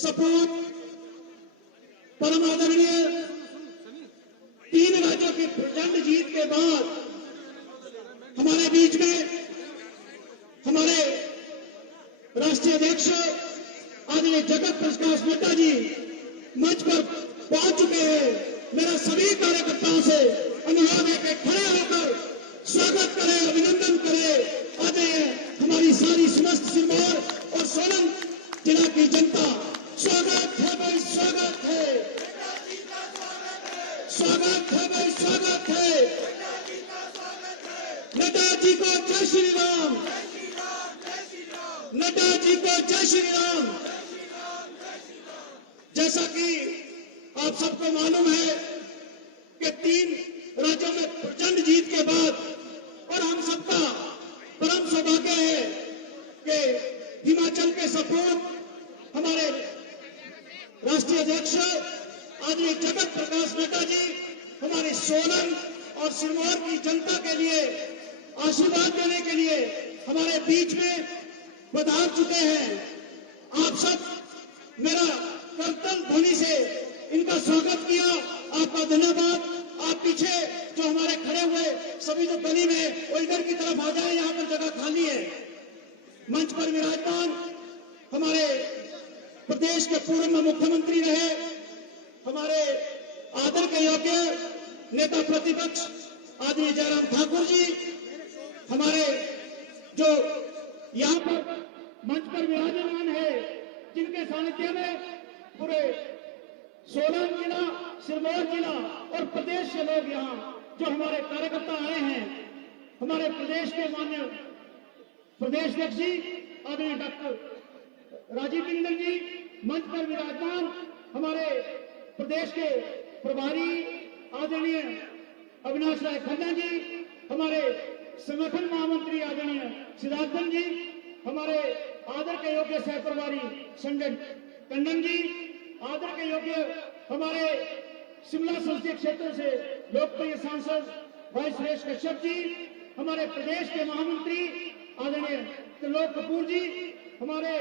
सपूत, परम आदरणीय 3 राज्यों की प्रचंड जीत के बाद हमारे बीच में हमारे राष्ट्रीय अध्यक्ष आदरणीय जगत प्रकाश नड्डा जी मंच पर पहुंच चुके हैं। मेरा सभी कार्यकर्ताओं से अनुरोध है कि खड़े होकर स्वागत करें, अभिनंदन करें। आज हमारी सारी समस्त सिरमौर और सोलन जिला की जनता, स्वागत है भाई, स्वागत है, स्वागत है भाई, स्वागत है। नड्डा जी को जय श्री राम, नड्डा जी को जय श्री राम। जैसा कि आप सबको मालूम है कि 3 राज्यों में प्रचंड जीत के बाद और हम सबका परम सौभाग्य है कि हिमाचल के सपूत हमारे राष्ट्रीय अध्यक्ष आदरणीय जगत प्रकाश नड्डा जी हमारे सोलन और सिरमौर की जनता के लिए आशीर्वाद देने के लिए हमारे बीच में पधार चुके हैं। आप सब मेरा करतल ध्वनि से इनका स्वागत किया, आपका धन्यवाद। आप पीछे जो हमारे खड़े हुए सभी जो गली में वो इधर की तरफ आ जाए, यहाँ पर जगह खाली है। मंच पर विराजमान हमारे प्रदेश के पूर्व मुख्यमंत्री रहे, हमारे आदर के योग्य नेता प्रतिपक्ष आदरणीय जयराम ठाकुर जी, हमारे जो यहाँ पर मंच पर विराजमान है, जिनके सानिध्य में पूरे सोलन जिला, सिरमौर जिला और प्रदेश के लोग यहाँ जो हमारे कार्यकर्ता आए हैं, हमारे प्रदेश के माननीय प्रदेश अध्यक्ष जी आदरणीय डॉक्टर राजीव बिंदल जी मंच पर विराजमान, हमारे प्रदेश के प्रभारी आदरणीय अविनाश राय खन्ना जी, हमारे संगठन महामंत्री आदरणीय सिद्धार्थन जी, हमारे आदर के योग्य सह प्रभारी संजय टंडन जी, आदर के योग्य हमारे शिमला संसदीय क्षेत्र से लोकप्रिय सांसद भाई सुरेश कश्यप जी, हमारे प्रदेश के महामंत्री आदरणीय त्रिलोक कपूर जी, हमारे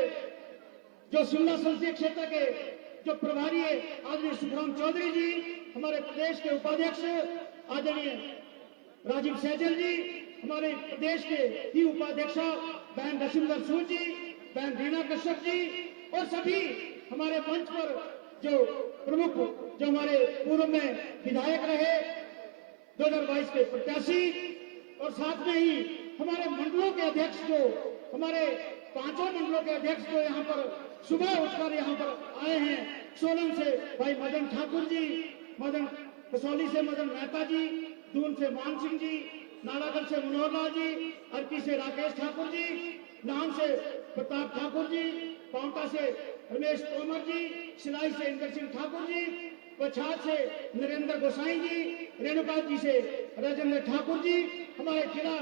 जो शिमला संसदीय क्षेत्र के जो प्रभारी है आदरणीय सुखराम चौधरी जी, हमारे प्रदेश के उपाध्यक्ष आदरणीय राजीव सहजल जी, हमारे प्रदेश के ही उपाध्यक्षा बहन रशिंदर सूद जी, बहन रीना कश्यप जी और सभी हमारे मंच पर जो प्रमुख जो हमारे पूर्व में विधायक रहे 2022 के प्रत्याशी और साथ में ही हमारे मंडलों के अध्यक्ष जो हमारे 5 मंडलों के अध्यक्ष जो यहाँ पर सुबह उठकर यहाँ पर आए हैं। सोलन से भाई मदन ठाकुर जी, मदन कसौली से मदन मेहता जी, दून से मान सिंह जी, नालागढ़ से मनोहर लाल जी, अर्की से राकेश ठाकुर जी, नान से प्रताप ठाकुर जी, पांवटा से रमेश तोमर जी, सिलाई से इंद्र सिंह ठाकुर जी, पछाड़ से नरेंद्र गोसाई जी, रेणुका जी से राजेंद्र ठाकुर जी, हमारे जिला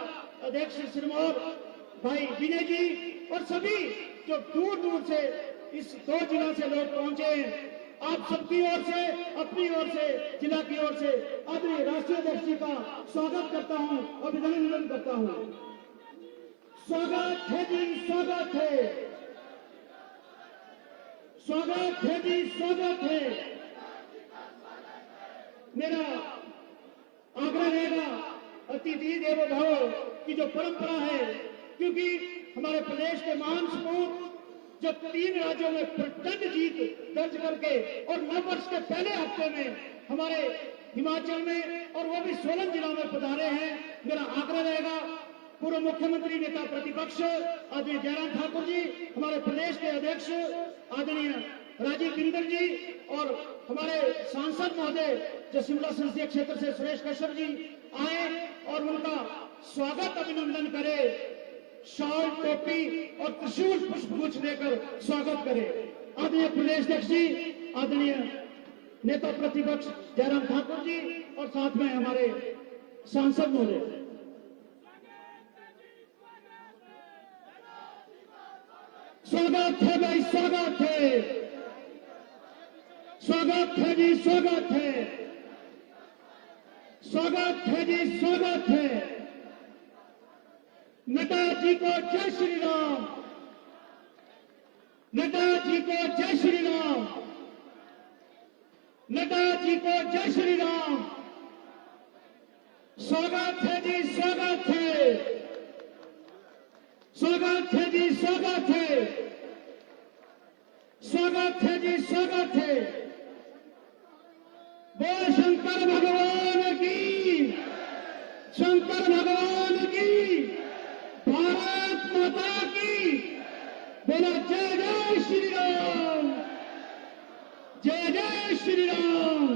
अध्यक्ष सिरमौर भाई विनय जी और सभी जो दूर दूर से इस 2 जिला से लोग पहुंचे हैं। आप सबकी ओर से, अपनी ओर से, जिला की ओर से आदरणीय राष्ट्रीय अध्यक्ष जी का स्वागत करता हूं, अभिनंदन करता हूं। स्वागत है जी, स्वागत है, स्वागत है जी, स्वागत है। मेरा आग्रह रहेगा अतिथि देवो भव की जो परंपरा है, क्योंकि हमारे प्रदेश के महान सपूत जब 3 राज्यों में प्रचंड जीत दर्ज करके और नव वर्ष के पहले हफ्ते में हमारे हिमाचल में और वो भी सोलन जिला में पधारे हैं, मेरा आग्रह रहेगा पूर्व मुख्यमंत्री नेता प्रतिपक्ष आदरणीय जयराम ठाकुर जी, हमारे प्रदेश के अध्यक्ष आदरणीय राजीव बिंदल जी और हमारे सांसद महोदय जो शिमला संसदीय क्षेत्र से सुरेश कश्यप जी आए और उनका स्वागत अभिनंदन करे, शॉल, टोपी और त्रिशूल पुष्पगुच्छ देकर स्वागत करें। आदरणीय प्रदेश अध्यक्ष जी, आदरणीय नेता प्रतिपक्ष जयराम ठाकुर जी और साथ में हमारे सांसद महोदय। स्वागत है भाई, स्वागत है, स्वागत है जी, स्वागत है, स्वागत है जी, स्वागत है। नड्डा जी को जय श्री राम, नड्डा जी को जय श्री राम। को जय श्री राम। स्वागत है जी, स्वागत है, स्वागत है जी, स्वागत है, स्वागत है जी, स्वागत है। बोल शंकर भगवान की, शंकर भगवान की, भारत माता की। बोला जय जय श्री राम, जय जय श्री राम।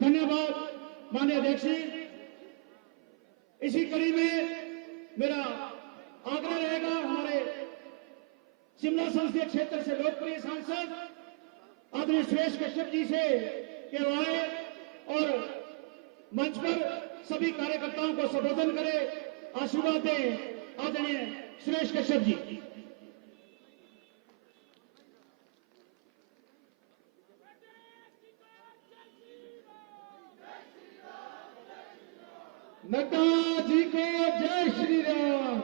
धन्यवाद माननीय अध्यक्ष जी। इसी कड़ी में मेरा आग्रह रहेगा हमारे शिमला संसदीय क्षेत्र से लोकप्रिय सांसद आदरणीय सुरेश कश्यप जी से कि वो आए और मंच पर सभी कार्यकर्ताओं को संबोधन करें, आशीर्वाद दें। आदरणीय सुरेश कश्यप जी। नड्डा जी को जय श्री राम,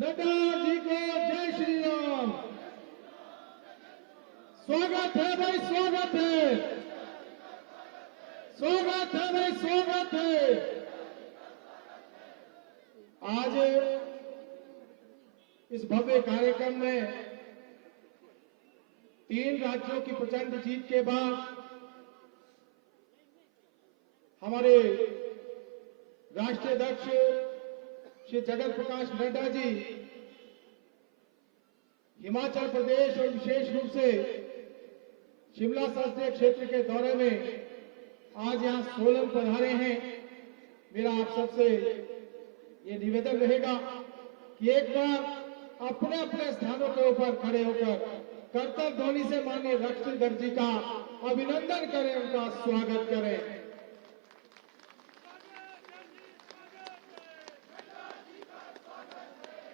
नड्डा जी को जय श्री राम। स्वागत है भाई, स्वागत है, स्वागत है भाई, स्वागत है। आज इस भव्य कार्यक्रम में 3 राज्यों की प्रचंड जीत के बाद हमारे राष्ट्रीय अध्यक्ष श्री जगत प्रकाश नड्डा जी हिमाचल प्रदेश और विशेष रूप से शिमला संसदीय क्षेत्र के दौरे में आज यहां सोलन पधारे हैं। मेरा आप सबसे ये निवेदन रहेगा कि एक बार अपने अपने स्थानों के ऊपर खड़े होकर कर्तव्य ध्वनि से माननीय राष्ट्रीय जी का अभिनंदन करें, उनका स्वागत करें।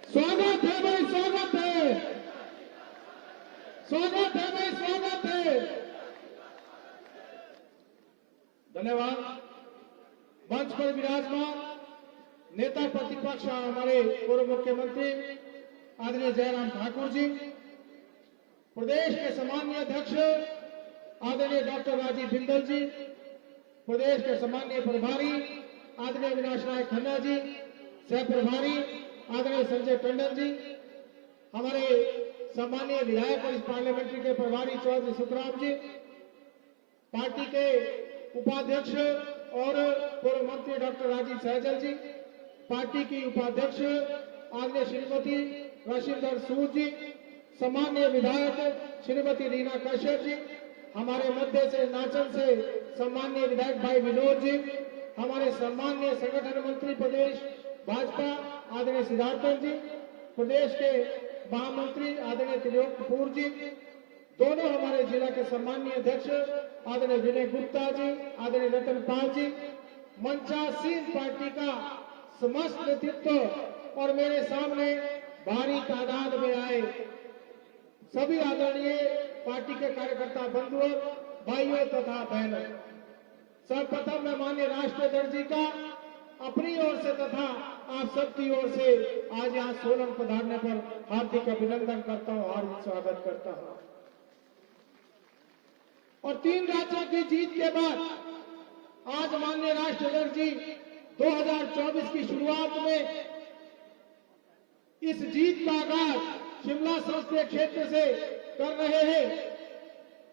स्वागत है भाई, स्वागत है, स्वागत है भाई, स्वागत है। धन्यवाद। मंच पर विराजमान नेता प्रतिपक्ष हमारे पूर्व मुख्यमंत्री आदरणीय जयराम ठाकुर जी, प्रदेश के सम्मानीय अध्यक्ष आदरणीय डॉक्टर राजीव बिंदल जी, प्रदेश के सम्मानीय प्रभारी आदरणीय अविनाश राय खन्ना जी, सह प्रभारी आदरणीय संजय टंडन जी, हमारे सम्मानीय विधायक और इस पार्लियामेंट्री के प्रभारी चौधरी सुखराम जी, पार्टी के उपाध्यक्ष और पूर्व मंत्री डॉक्टर राजीव सहजल जी, पार्टी की उपाध्यक्ष आदरणीय श्रीमती रशिंदर सूद जी, सम्मानीय विधायक श्रीमती रीना कश्यप जी, हमारे मध्य से नाचन से सम्मानीय विधायक भाई विनोद जी, हमारे सम्मानीय संगठन मंत्री प्रदेश भाजपा आदरणीय सिद्धार्थन जी, प्रदेश के महामंत्री आदरणीय त्रिलोक कपूर जी, दोनों हमारे जिला के सम्मानीय अध्यक्ष आदरणीय विनय गुप्ता जी, आदरणीय रतन पाल जी, मंचासीन पार्टी का समस्त नेतृत्व और मेरे सामने भारी तादाद में आए सभी आदरणीय पार्टी के कार्यकर्ता बंधुओं, भाइयों तथा बहनों, सर्वप्रथम मैं माननीय राष्ट्रीय अध्यक्ष जी का अपनी ओर से तथा आप सबकी ओर से आज यहाँ सोलन पधारने पर हार्दिक अभिनंदन करता हूँ, हार्दिक स्वागत करता हूँ। और 3 राज्यों की जीत के बाद आज माननीय राष्ट्रीय अध्यक्ष जी 2024 की शुरुआत में इस जीत का आगाज शिमला संसदीय क्षेत्र से कर रहे हैं।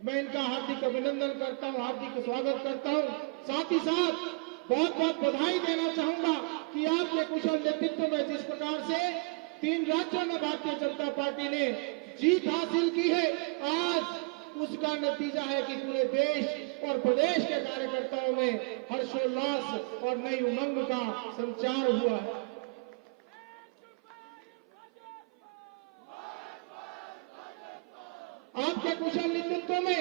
मैं इनका हार्दिक अभिनंदन करता हूं, हार्दिक स्वागत करता हूं। साथ ही साथ बहुत बहुत बधाई देना चाहूंगा कि आपके कुशल नेतृत्व में जिस प्रकार से 3 राज्यों में भारतीय जनता पार्टी ने जीत हासिल की है, आज उसका नतीजा है कि पूरे देश और प्रदेश के कार्यकर्ताओं में हर्षोल्लास और नई उमंग का संचार हुआ है। आपके कुशल नेतृत्व में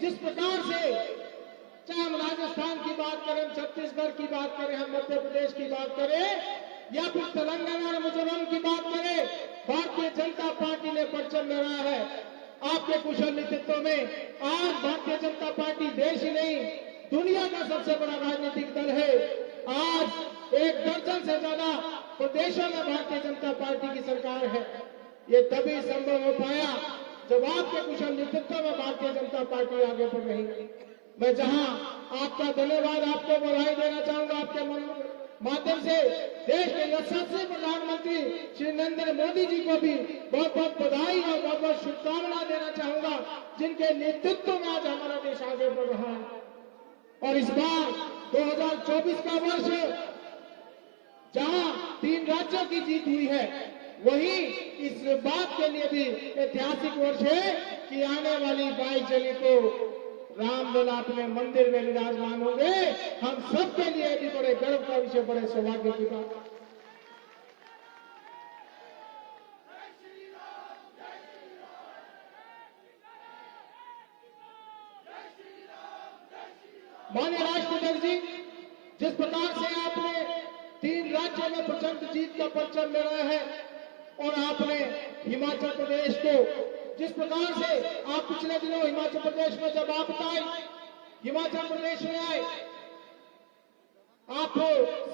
जिस प्रकार से चाहे हम राजस्थान की बात करें, छत्तीसगढ़ की बात करें, हम मध्य प्रदेश की बात करें या फिर तेलंगाना और मिजोरम की बात करें, भारतीय जनता पार्टी ने परचम लहराया है। आपके कुशल नेतृत्व में आज भारतीय जनता पार्टी देश ही नहीं दुनिया का सबसे बड़ा राजनीतिक दल है। आज 1 दर्जन से ज्यादा प्रदेशों में भारतीय जनता पार्टी की सरकार है। ये तभी संभव हो पाया जब आपके कुशल नेतृत्व में भारतीय जनता पार्टी आगे बढ़ रही है। मैं जहां आपका धन्यवाद, आपको बधाई देना चाहूंगा, आपके माध्यम से देश के यशस्वी प्रधानमंत्री श्री नरेंद्र मोदी जी को भी बहुत बहुत बधाई और बहुत बहुत शुभकामनाएं देना चाहूंगा, जिनके नेतृत्व में आज हमारा देश आगे बढ़ रहा है। और इस बार 2024 का वर्ष जहां 3 राज्यों की जीत हुई है, वहीं इस बात के लिए भी ऐतिहासिक वर्ष है कि आने वाली 22 जनवरी को रामलला अपने मंदिर में विराजमान होंगे। हम सबके लिए भी बड़े गर्व का विषय, बड़े सौभाग्य की बात। माननीय राष्ट्रपति जी, जिस प्रकार से आपने 3 राज्यों में प्रचंड जीत का परचम लहराया है और आपने हिमाचल प्रदेश को जिस प्रकार से आप पिछले दिनों हिमाचल प्रदेश में जब आप आए, हिमाचल प्रदेश में आए, आप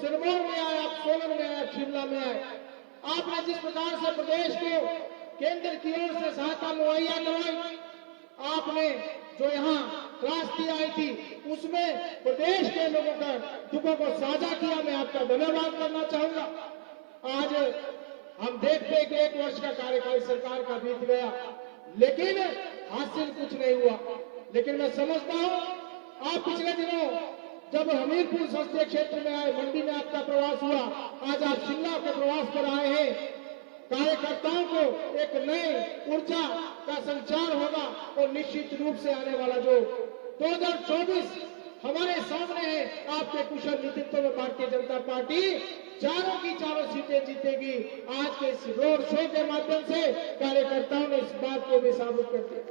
सिरमौर में आए, आप सोलन में आए, आप शिमला में आए, आपने जिस प्रकार से प्रदेश को केंद्र की ओर से सहायता मुहैया करवाई, आपने जो यहाँ त्रासदी आई थी उसमें प्रदेश के लोगों का दुखों को साझा किया, मैं आपका धन्यवाद करना चाहूंगा। आज हम देखते हैं कि 1 वर्ष का कार्यकाल सरकार का बीत गया, लेकिन हासिल कुछ नहीं हुआ। लेकिन मैं समझता हूं, आप पिछले दिनों जब हमीरपुर संसदीय क्षेत्र में आए, मंडी में आपका प्रवास हुआ, आज आप शिमला के प्रवास पर आए हैं। कार्यकर्ताओं को एक नई ऊर्जा का संचार होगा और निश्चित रूप से आने वाला जो 2024 हमारे सामने है, आपके कुशल नेतृत्व में भारतीय जनता पार्टी चारों की चारों सीटें जीतेगी। आज के इस रोड शो के माध्यम से कार्यकर्ताओं ने इस बात को भी साबित कर दिया।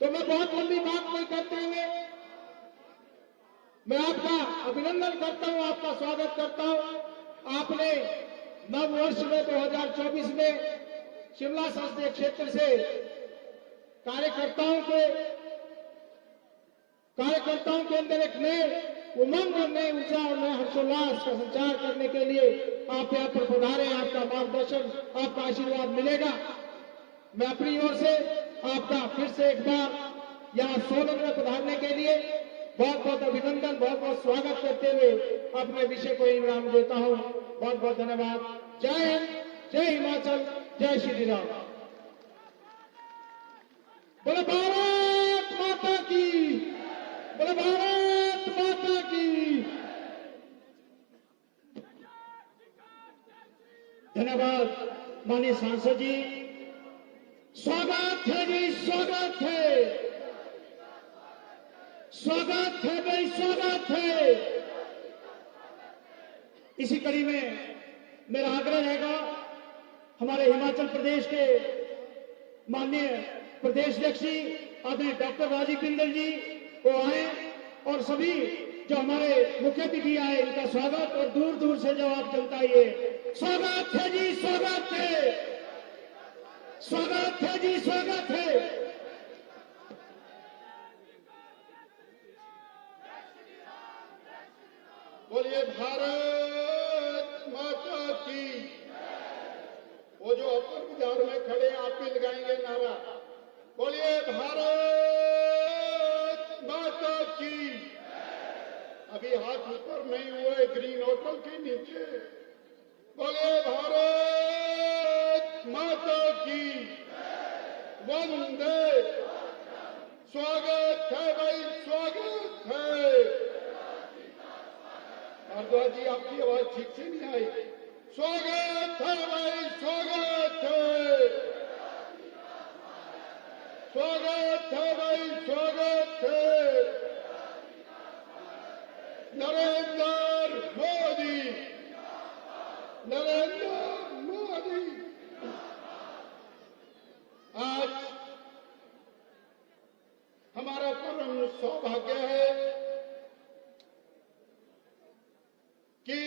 तो मैं बहुत लंबी बात नहीं करते हुए मैं आपका अभिनंदन करता हूं, आपका स्वागत करता हूं। आपने नव वर्ष में 2024 में शिमला संसदीय क्षेत्र से कार्यकर्ताओं के अंदर एक नए उमंग और नई ऊर्जा और नए हर्षोल्लास का संचार करने के लिए आप यहाँ पर पधारे। आपका मार्गदर्शन, आपका आशीर्वाद मिलेगा। मैं अपनी ओर से आपका फिर से एक बार यहाँ सोलन में पधारने के लिए बहुत बहुत अभिनंदन, बहुत बहुत स्वागत करते हुए अपने विषय को इनाम देता हूँ। बहुत बहुत धन्यवाद। जय हिंद, जय हिमाचल, जय श्री राम। बोले भारत माता की, बोले भारत माता की। धन्यवाद माननीय सांसद जी। स्वागत है जी, स्वागत है, स्वागत है भाई, स्वागत है। इसी कड़ी में मेरा आग्रह रहेगा, हमारे हिमाचल प्रदेश के माननीय प्रदेश अध्यक्ष आदरणीय डॉक्टर राजीव बिंदल जी को आए और सभी जो हमारे मुख्य अतिथि आए, इनका स्वागत और दूर दूर से जो आप जनता आइए, स्वागत है जी, स्वागत है, स्वागत है जी, स्वागत है। बोलिए भारत माता की। वो जो अपर बाजार में खड़े आप भी लगाएंगे नारा, बोलिए भारत माता की। अभी हाथ ऊपर नहीं हुए ग्रीन होटल के नीचे, बोलिए भारत माता की। वंदे, स्वागत है भाई, स्वागत है। भारद्वाज जी, आपकी आवाज ठीक से नहीं आई। स्वागत है भाई, स्वागत है, स्वागत है भाई, स्वागत है। नरेंद्र मोदी, नरेंद्र मोदी। आज हमारा परम सौभाग्य है कि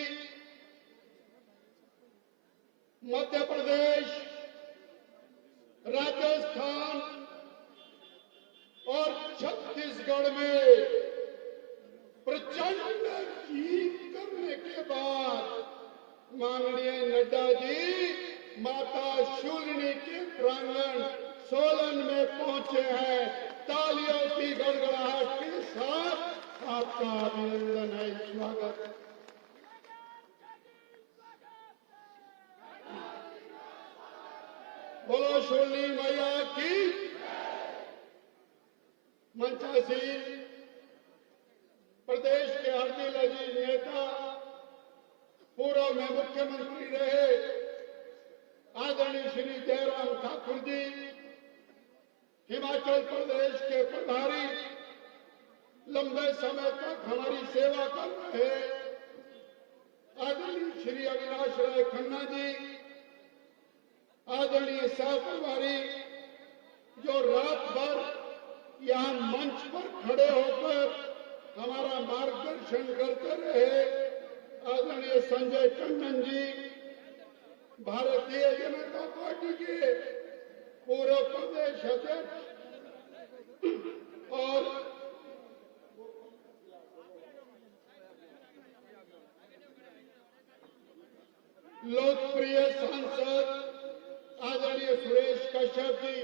मध्य प्रदेश, राजस्थान और छत्तीसगढ़ में प्रचंड जीत करने के बाद माननीय नड्डा जी माता शूलिनी के प्रांगण सोलन में पहुंचे हैं। तालियों की गड़गड़ाहट के साथ आपका अभिनंदन है, स्वागत है। बोलो शूलिनी मैया की। मंचासीन प्रदेश के हरदिल अजीज नेता, पूर्व में मुख्यमंत्री रहे आदरणीय श्री जयराम ठाकुर जी, हिमाचल प्रदेश के प्रभारी, लंबे समय तक हमारी सेवा कर रहे आदरणीय श्री अविनाश राय खन्ना जी, आदरणीय सह प्रभारी जो रात भर यहाँ मंच पर खड़े होकर हमारा मार्गदर्शन करते रहे, आदरणीय संजय टंडन जी, भारतीय जनता पार्टी के पूर्व प्रदेश अध्यक्ष और लोकप्रिय सांसद आदरणीय सुरेश कश्यप जी,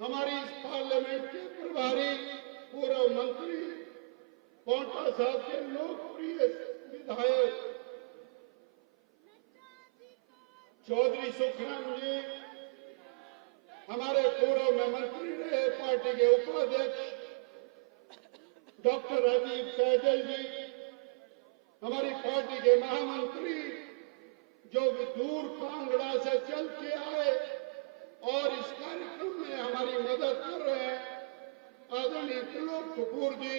हमारी इस पार्लियामेंट के प्रभारी पूर्व मंत्री पोंटा साहब के लोकप्रिय विधायक चौधरी सुखराम जी, हमारे पूर्व में मंत्री रहे पार्टी के उपाध्यक्ष डॉक्टर राजीव सहजल जी, हमारी पार्टी के महामंत्री जो दूर कांगड़ा से चल के आए और इस कार्यक्रम में हमारी मदद कर रहे हैं, आदरणीय त्रिलोक कपूर जी,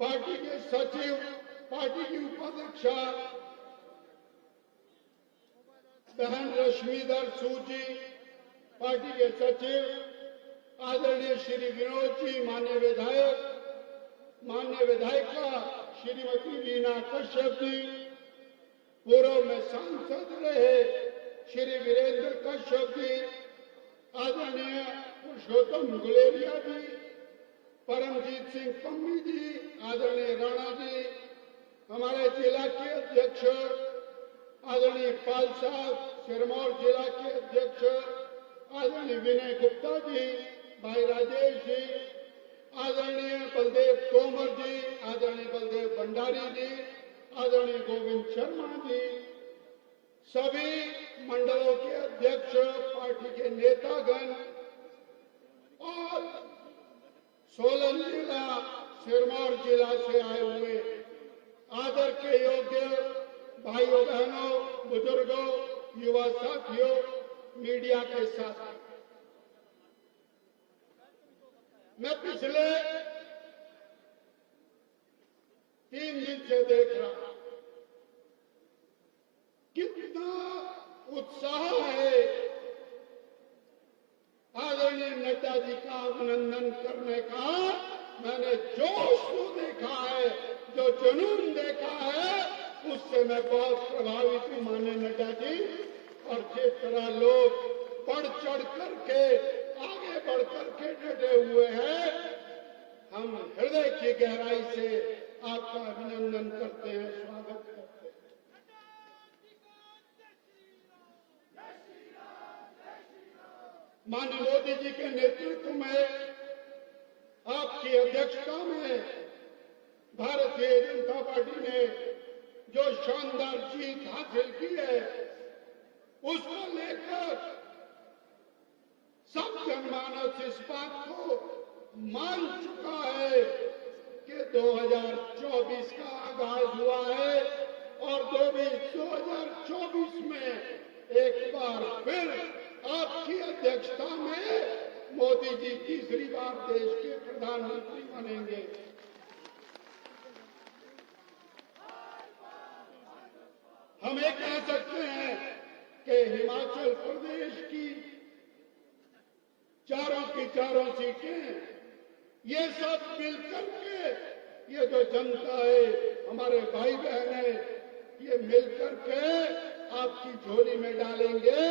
पार्टी के सचिव, पार्टी की उपाध्यक्षा बहन रश्मिधर सूद जी, पार्टी के सचिव आदरणीय श्री विनोद जी, माननीय विधायिका श्रीमती रीना कश्यप जी, पूर्व में सांसद रहे श्री वीरेंद्र कश्यप जी, आदरणीय पुरुषोत्तम गुलेरिया जी, परमजीत सिंह पम्मी जी, आदरणीय राणा जी, हमारे जिला के अध्यक्ष आदरणीय पाल साहब, सिरमौर जिला के अध्यक्ष आदरणीय विनय गुप्ता जी, भाई राजेश जी, आदरणीय बलदेव तोमर जी, आदरणीय बलदेव भंडारी जी, आदरणीय गोविंद शर्मा जी, सभी मंडलों के अध्यक्ष, पार्टी के नेतागण और सोलन जिला, सिरमौर जिला से आए हुए आदर के योग्य भाइयों बहनों, बुजुर्गों, युवा साथियों, मीडिया के साथ मैं पिछले 3 दिन से देख रहा हूं कितना उत्साह है आदरणीय नड्डा जी का अभिनंदन करने का। मैंने जोश जो देखा है, जो जुनून देखा है, उससे मैं बहुत प्रभावित हूं माननीय नड्डा जी। और जिस तरह लोग बढ़ चढ़ करके आगे बढ़ करके डटे हुए हैं, हम हृदय की गहराई से आपका अभिनंदन करते हैं, स्वागत करते हैं। माननीय मोदी जी के नेतृत्व में, आपकी अध्यक्षता में भारतीय जनता पार्टी ने जो शानदार जीत हासिल की है, उसको लेकर सब जनमानस इस बात को मान चुका है कि 2024 का आगाज हुआ है और 2024 में एक बार फिर आपकी अध्यक्षता में मोदी जी तीसरी बार देश के प्रधानमंत्री बनेंगे। हम ये कह सकते हैं कि हिमाचल प्रदेश की चारों सीटें, ये सब मिलकर के, ये जो जनता है, हमारे भाई बहन है, ये मिलकर के आपकी झोली में डालेंगे,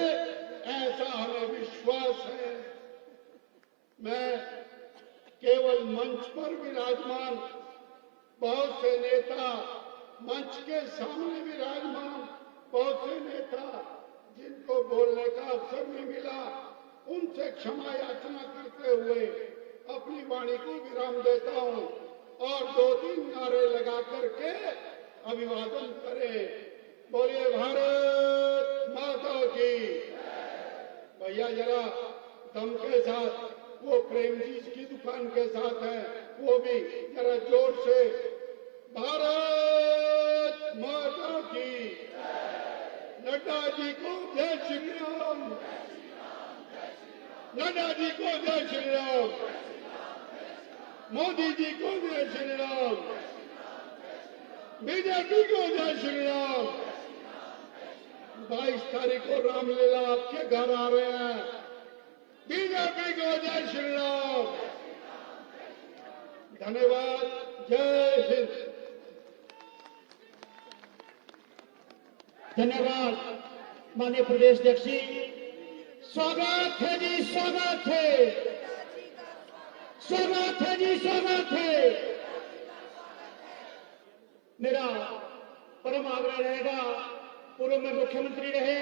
ऐसा हमें विश्वास है। मैं केवल मंच पर विराजमान बहुत से नेता, मंच के सामने विराजमान बहुत से नेता जिनको बोलने का अवसर नहीं मिला, क्षमा याचना करते हुए अपनी वाणी को विराम देता हूं और 2-3 नारे लगा करके अभिवादन करें। बोलिए भारत माता की। भैया जरा दम के साथ, वो प्रेम जी की दुकान के साथ है, वो भी जरा जोर से भारत माता की। नड्डा जी को जय श्री राम। नड्डा जी को जय श्री राम। मोदी जी को जय श्री राम। बीजेपी को जय श्री राम। 22 तारीख को रामलीला आपके घर आ रहे हैं। बीजेपी को जय श्री राम। धन्यवाद। जय हिंद। धन्यवाद माननीय प्रदेश अध्यक्ष जी। स्वागत है जी, स्वागत है, स्वागत है जी, स्वागत है। मेरा परम आग्रह रहेगा, पूर्व में मुख्यमंत्री रहे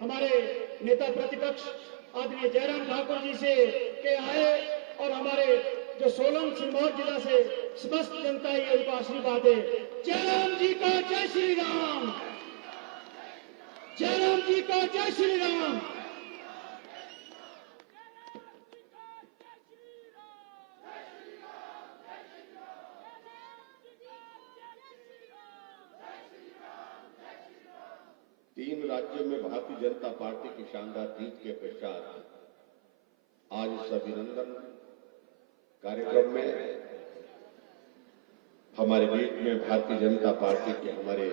हमारे नेता प्रतिपक्ष आदरणीय जयराम ठाकुर जी से के आए और हमारे जो सोलन सिरमौर जिला से समस्त जनता ही उनको आशीर्वाद दे। जयराम जी को जय श्री राम। जयराम जी को जय श्री राम। तीन राज्यों में भारतीय जनता पार्टी की शानदार जीत के पश्चात आज इस अभिनंदन कार्यक्रम में हमारे बीच में भारतीय जनता पार्टी के हमारे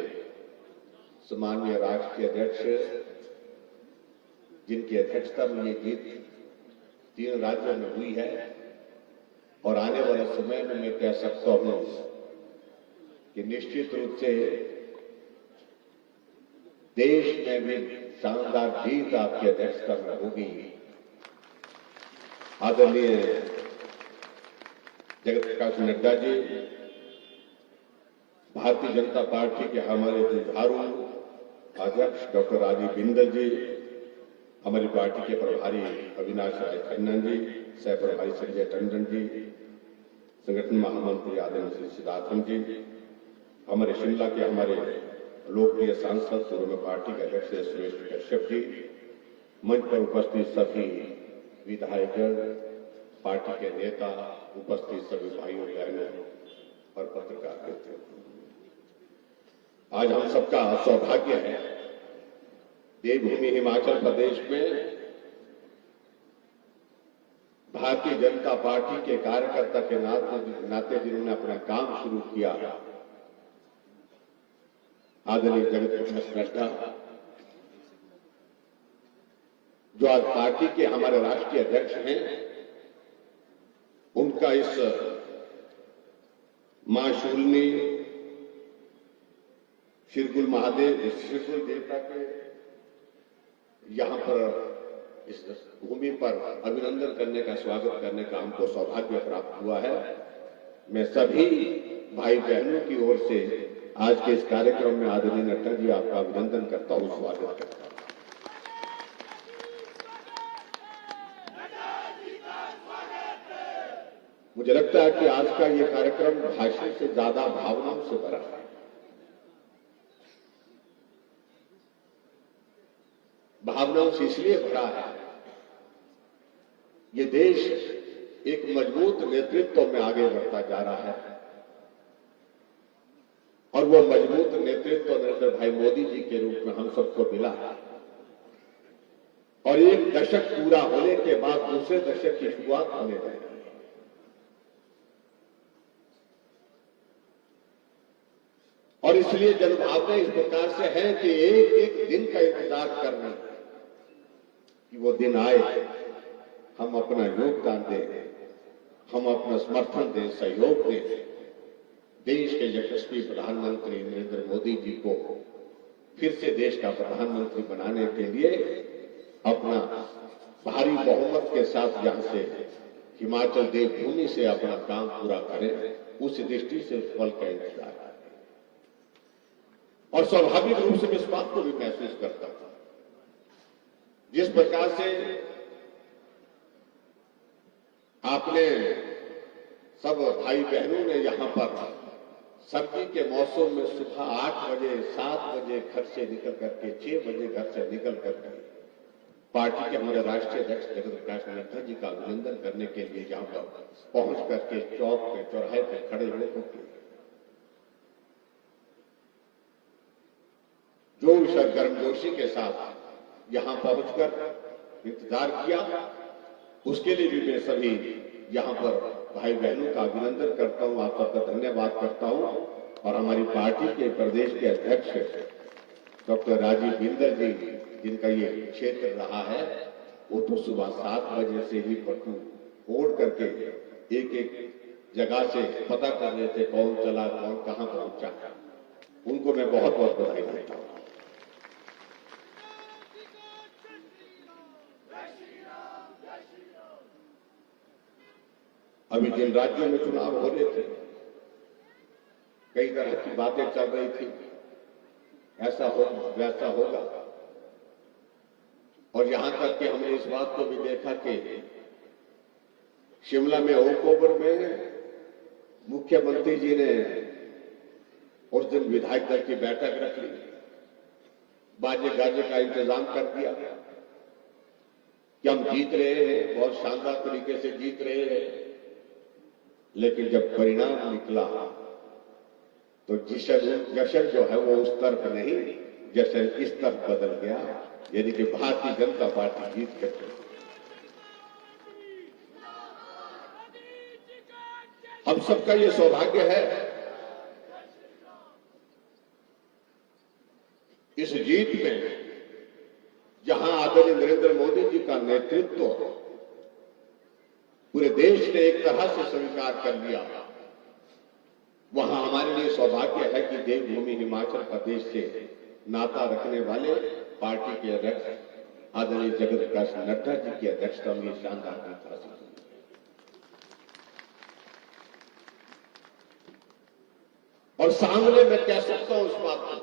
सम्माननीय राष्ट्रीय अध्यक्ष, जिनकी अध्यक्षता में ये जीत 3 राज्यों में हुई है और आने वाले समय में मैं कह सकता हूं कि निश्चित रूप से देश में भी शानदार जीत आपकी अध्यक्षता में होगी। आदरणीय जगत प्रकाश नड्डा जी, भारतीय जनता पार्टी के हमारे जुझारू अध्यक्ष डॉक्टर राजीव बिंदल जी, हमारी पार्टी के प्रभारी अविनाश राय खन्ना जी, सह प्रभारी संजय टंडन जी, संगठन महामंत्री आदरणीय श्री सिद्धार्थन जी, हमारे शिमला के हमारे लोकप्रिय सांसद पूर्व में पार्टी के अध्यक्ष सुरेश कश्यप जी, मंच पर उपस्थित सभी विधायकगण, पार्टी के नेता, उपस्थित सभी भाइयों बहनों और पत्रकार मित्र, आज हम सबका सौभाग्य है देवभूमि हिमाचल प्रदेश में भारतीय जनता पार्टी के कार्यकर्ता के नाते जिन्होंने अपना काम शुरू किया, आदरणीय जगत प्रकाश नड्डा, जो आज पार्टी के हमारे राष्ट्रीय अध्यक्ष हैं, उनका इस मां शूलिनी शिरकुल महादेव, शिरकुल देवता के यहां पर इस भूमि पर अभिनंदन करने का, स्वागत करने का हमको सौभाग्य प्राप्त हुआ है। मैं सभी भाई बहनों की ओर से आज के इस कार्यक्रम में आदरणीय नड्डा जी आपका अभिनंदन करता हूं, स्वागत करता हूं। मुझे लगता है कि आज का ये कार्यक्रम भाषण से ज्यादा भावनाओं से भरा है। भावनाओं से इसलिए भरा है, ये देश एक मजबूत नेतृत्व में आगे बढ़ता जा रहा है और वो मजबूत नेतृत्व नरेंद्र भाई मोदी जी के रूप में हम सबको मिला है और एक दशक पूरा होने के बाद दूसरे दशक की शुरुआत होने जा रही है। और इसलिए जनभावना इस प्रकार से है कि एक एक दिन का इंतजार करना कि वो दिन आए, हम अपना योगदान दें, हम अपना समर्थन दें, सहयोग दें, देश के यशस्वी प्रधानमंत्री नरेंद्र मोदी जी को फिर से देश का प्रधानमंत्री बनाने के लिए अपना भारी बहुमत के साथ यहां से हिमाचल देवभूमि से अपना काम पूरा करें, उस दृष्टि से फल का इंतजार है। और स्वाभाविक रूप से इस बात को भी महसूस करता था, जिस प्रकार से आपने सब भाई बहनों ने यहाँ पर सर्दी के मौसम में सुबह 8 बजे 7 बजे घर से निकल करके 6 बजे घर से निकल करके पार्टी के हमारे राष्ट्रीय अध्यक्ष जगत प्रकाश नड्डा जी का अभिनंदन करने के लिए यहाँ पर पहुंच करके चौक पे चौराहे पे खड़े होकर जोश और गर्मजोशी के साथ यहाँ पहुंचकर इंतजार किया, उसके लिए भी मैं सभी यहाँ पर भाई बहनों का अभिनंदन करता हूँ, आप सबका धन्यवाद करता हूँ। और हमारी पार्टी के प्रदेश के अध्यक्ष डॉक्टर राजीव बिंदल जी, जिनका ये क्षेत्र रहा है, वो तो सुबह 7 बजे से ही पट्टू ओढ़ करके एक एक जगह से पता कर रहे थे कौन चला कौन कहां पहुंचा। उनको मैं बहुत बहुत बधाई देता हूं। अभी जिन राज्यों में चुनाव हो रहे थे, कई तरह की बातें चल रही थी, ऐसा होगा वैसा होगा, और यहां तक कि हमने इस बात को भी देखा कि शिमला में ओक-ओवर में मुख्यमंत्री जी ने उस दिन विधायक दल की बैठक रख ली, बाजे गाजे का इंतजाम कर दिया कि हम जीत रहे हैं, बहुत शानदार तरीके से जीत रहे हैं। लेकिन जब परिणाम निकला तो जश्न जो है वो उस तरफ नहीं, जश्न इस तरफ बदल गया, यानी कि भारतीय जनता पार्टी जीत गई। हम सबका ये सौभाग्य है इस जीत में, जहां आदरणीय नरेंद्र मोदी जी का नेतृत्व पूरे देश ने एक तरह से स्वीकार कर लिया, वहां हमारे लिए सौभाग्य है कि देवभूमि हिमाचल प्रदेश से नाता रखने वाले पार्टी के अध्यक्ष आदरणीय जगत प्रकाश नड्डा जी की अध्यक्षता में शानदार जीत हासिल हुई। और सामने मैं कह सकता हूं इस बात को,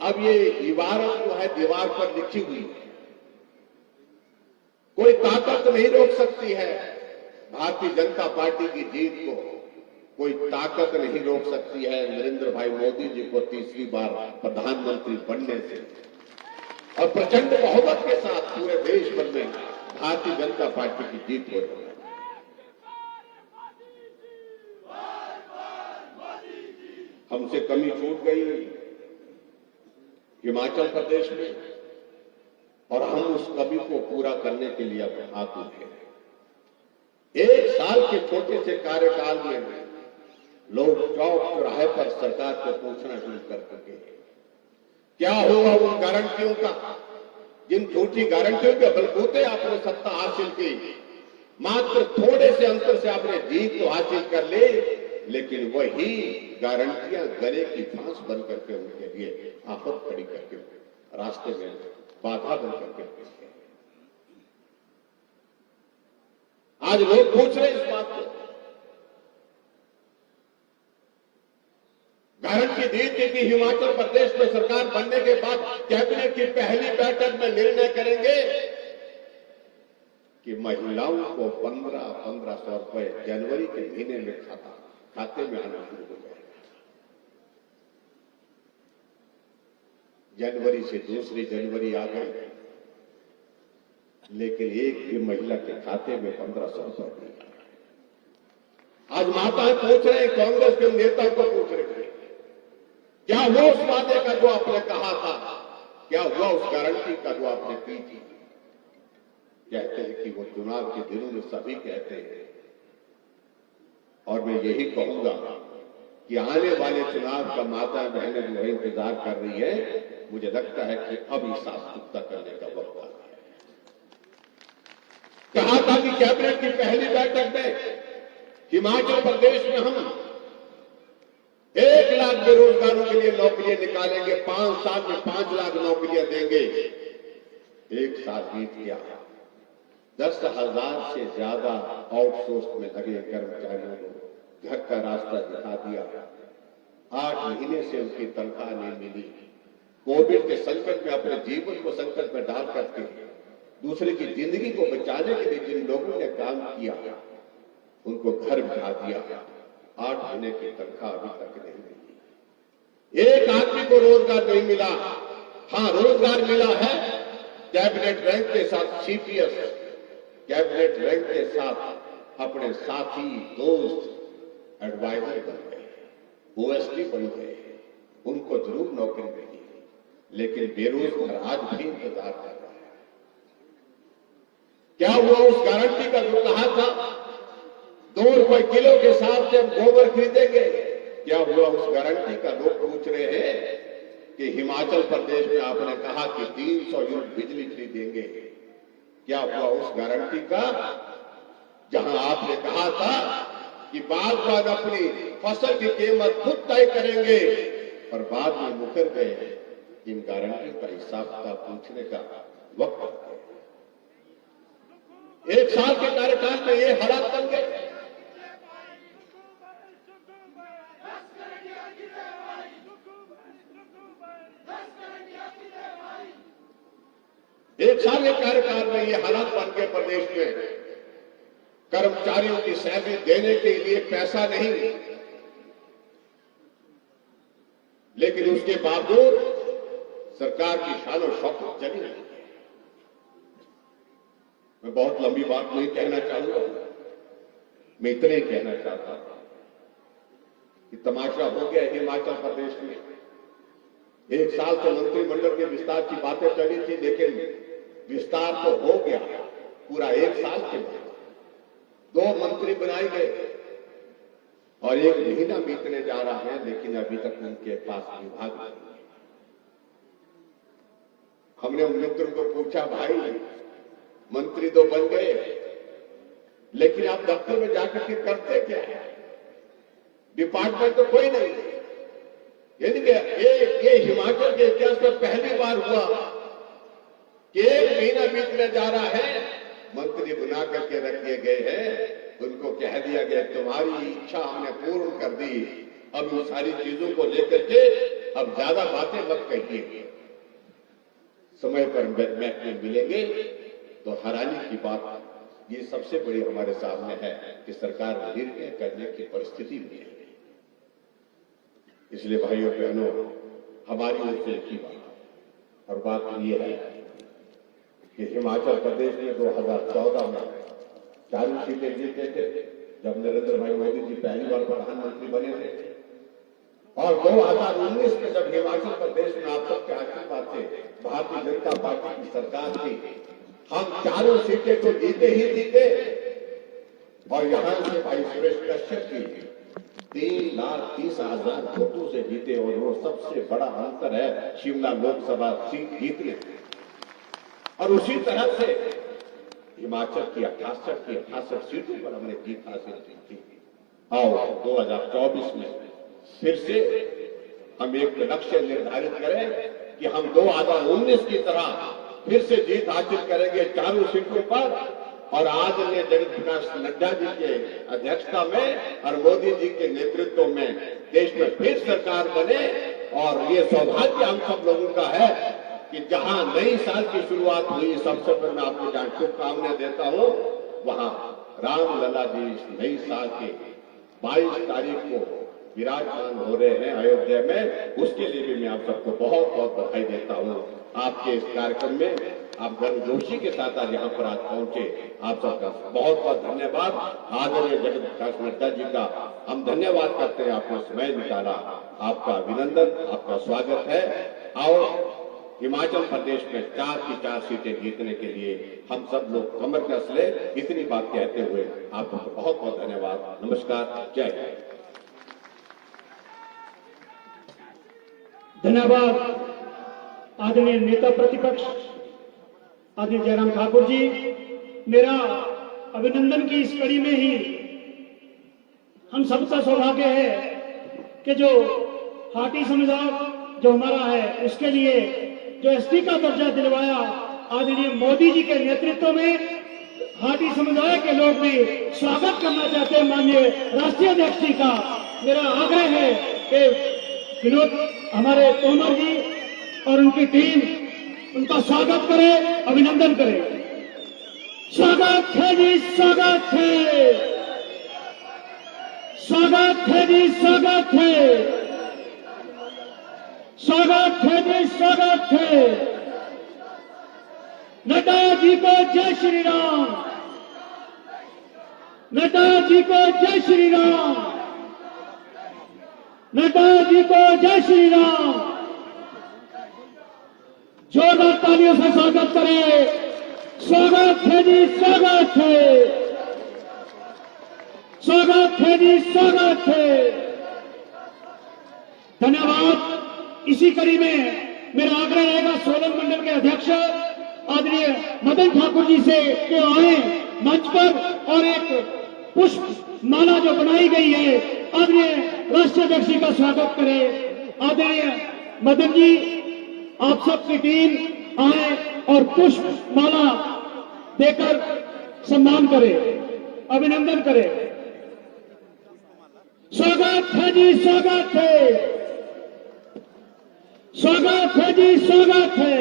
अब ये इबारत जो है दीवार पर लिखी हुई है, कोई ताकत नहीं रोक सकती है भारतीय जनता पार्टी की जीत को, कोई ताकत नहीं रोक सकती है नरेंद्र भाई मोदी जी को तीसरी बार प्रधानमंत्री बनने से। और प्रचंड बहुमत के साथ पूरे देश भर में भारतीय जनता पार्टी की जीत हो रही है। हमसे कमी छूट गई हिमाचल प्रदेश में, और हम उस कमी को पूरा करने के लिए अब हाथ उठे। 1 साल के छोटे से कार्यकाल में लोग चौक चौराहे पर सरकार को पूछना शुरू कर चुके हैं, क्या हुआ उन गारंटियों का, जिन झूठी गारंटियों के बलबूते आपने सत्ता हासिल की। मात्र थोड़े से अंतर से आपने जीत तो हासिल कर ली, लेकिन वही गारंटियां गले की फांस बन करके उनके लिए आफत खड़ी करके रास्ते में बाधा बन करके आज लोग पूछ रहे इस बात को। गारंटी दी थी कि हिमाचल प्रदेश में सरकार बनने के बाद कैबिनेट की पहली बैठक में निर्णय करेंगे कि महिलाओं को 1500 रुपए जनवरी के महीने में खाते में आना शुरू हो जाएगा। जनवरी से दूसरी जनवरी आ गई, लेकिन एक भी महिला के खाते में 1500 रुपए नहीं। आज माताएं पूछ रहे हैं, कांग्रेस के नेताओं को पूछ रहे हैं, क्या हुआ उस वादे का जो आपने कहा था, क्या हुआ उस गारंटी का जो आपने की थी। कहते हैं कि वो चुनाव के दिनों में सभी कहते हैं, और मैं यही कहूंगा कि आने वाले चुनाव का माता बहनें जो है इंतजार कर रही है, मुझे लगता है कि अब ये साफ करने का वक्त आ गया है। कहा था कि कैबिनेट की पहली बैठक में हिमाचल प्रदेश में हम 1 लाख बेरोजगारों के लिए नौकरियां निकालेंगे, 5 साल में 5 लाख नौकरियां देंगे। 1 साल बीत गया, 10,000 से ज्यादा आउटसोर्स में लगे कर्मचारियों को घर का रास्ता दिखा दिया। 8 महीने से उनकी तनख्वाह नहीं मिली। कोविड के संकट में अपने जीवन को संकट में डाल करके दूसरे की जिंदगी को बचाने के लिए जिन लोगों ने काम किया, उनको घर बिठा दिया। 8 महीने की तनख्वाह अभी तक नहीं मिली। एक आदमी को रोजगार नहीं मिला। हाँ, रोजगार मिला है कैबिनेट रैंक के साथ, सीपीएस कैबिनेट रैंक के साथ अपने साथी, दोस्त, एडवाइजर बन गए, ओएसडी बन गए, उनको जरूर नौकरी मिली, लेकिन बेरोजगार आज भी इंतजार कर रहा है। क्या हुआ उस गारंटी का जो कहा था 2 रुपए किलो के हिसाब से हम गोबर खरीदेंगे? क्या हुआ उस गारंटी का? लोग पूछ रहे हैं कि हिमाचल प्रदेश में आपने कहा कि 300 यूनिट बिजली खरीदेंगे। क्या हुआ उस गारंटी का? जहां आपने कहा था कि बागबान अपनी फसल की कीमत खुद तय करेंगे, पर बाद में मुकर गए। इन गारंटियों का हिसाब किताब पूछने का वक्त आ गया। 1 साल के कार्यकाल में ये हालात बन गए। एक साल के कार्यकाल में ये हालात बन गए प्रदेश में। कर्मचारियों की सैलरी देने के लिए पैसा नहीं, लेकिन उसके बावजूद सरकार की शान और शौकत चली रही है। मैं बहुत लंबी बात नहीं कहना चाहूंगा, मैं इतना ही कहना चाहता हूं कि तमाशा हो गया हिमाचल प्रदेश में। 1 साल से मंत्रिमंडल के विस्तार की बातें चली थी, लेकिन विस्तार तो हो गया पूरा 1 साल के बाद। 2 मंत्री बनाए गए और 1 महीना बीतने जा रहा है, लेकिन अभी तक उनके पास विभाग नहीं है। हमने उन मित्रों को पूछा, भाई मंत्री तो बन गए, लेकिन आप दफ्तर में जाकर के करते क्या है? डिपार्टमेंट तो कोई नहीं। यानी कि ये हिमाचल के इतिहास में पहली बार हुआ कि 1 महीना बीतने जा रहा है, मंत्री बना करके रख दिए गए हैं। उनको कह दिया गया तुम्हारी इच्छा हमने पूर्ण कर दी, अब इन सारी चीजों को लेकर के अब ज्यादा बातें मत कहिए। समय पर महकमे मिलेंगे तो हैरानी की बात ये सबसे बड़ी हमारे सामने है कि सरकार निर्णय करने की परिस्थिति में है। इसलिए भाइयों बहनों, हमारी ओर से की बात और बात ये है कि हिमाचल प्रदेश में 2014 में 4 सीटें जीते थे जब नरेंद्र भाई मोदी जी पहली बार प्रधानमंत्री बने थे, और 2019 में जब हिमाचल प्रदेश में आप सबके आशीर्वाद से भारतीय जनता पार्टी की सरकार थी, हम 4 सीटें तो जीते ही जीते, और यहां से भाई सुरेश कश्यप की 3,30,000 वोटों से जीते, और वो सबसे बड़ा अंतर है शिमला लोकसभा सीट जीतने। और उसी तरह से हिमाचल की 68 सीटों पर हमने जीत हासिल की थी। आओ 2024 में फिर से हम एक लक्ष्य निर्धारित करें कि हम 2019 की तरह फिर से जीत हासिल करेंगे 4 सीटों पर, और आदरणीय जगत प्रकाश नड्डा जी के अध्यक्षता में और मोदी जी के नेतृत्व में देश में फिर सरकार बने। और ये सौभाग्य हम सब लोगों का है कि जहां नई साल की शुरुआत हुई, सबसे पहले मैं आपको जहां शुभकामनाएं देता हूं, वहां रामलला जी इस नई साल के 22 तारीख को विराजमान हो रहे हैं अयोध्या में। उसके लिए भी मैं आप सबको बहुत बहुत बधाई देता हूं। आपके इस कार्यक्रम में आप गर्मजोशी के साथ आज यहाँ पर आज पहुंचे, आप सबका बहुत बहुत धन्यवाद। आदरणीय जगत प्रकाश नड्डा जी का हम धन्यवाद करते हैं, आपने समय निकाला, आपका अभिनंदन, आपका स्वागत है। और हिमाचल प्रदेश में 4 की 4 सीटें जीतने के लिए हम सब लोग कमर कस ले। इतनी बात कहते हुए आपको बहुत बहुत धन्यवाद। नमस्कार, जय हिंद। धन्यवाद आदरणीय नेता प्रतिपक्ष आदरणीय जयराम ठाकुर जी। मेरा अभिनंदन की इस कड़ी में ही हम सबका सौभाग्य है कि जो हाटी समुदाय जो हमारा है, उसके लिए जो एसटी का दर्जा दिलवाया आदरणीय मोदी जी के नेतृत्व में, हाटी समुदाय के लोग भी स्वागत करना चाहते हैं माननीय राष्ट्रीय अध्यक्ष जी का। मेरा आग्रह है कि विनोद हमारे तोमर जी और उनकी टीम उनका स्वागत करे, अभिनंदन करे। स्वागत है जी, स्वागत है। स्वागत है जी, स्वागत है, स्वागत है जी, स्वागत है। नड्डा जी को जय श्री राम, नड्डा जी को जय श्री राम, नड्डा जी को जय श्री राम। जोरदार तालियों से स्वागत करें। स्वागत है जी, स्वागत है, स्वागत है जी, स्वागत है। धन्यवाद। इसी कड़ी में मेरा आग्रह रहेगा सोलन मंडल के अध्यक्ष आदरणीय मदन ठाकुर जी से कि आए मंच पर और एक पुष्प माला जो बनाई गई है आदरणीय राष्ट्रीय अध्यक्ष जी का स्वागत करें। आदरणीय मदन जी, आप सबकी टीम आए और पुष्प माला देकर सम्मान करे, अभिनंदन करे। स्वागत है जी, स्वागत है, स्वागत है जी, स्वागत है।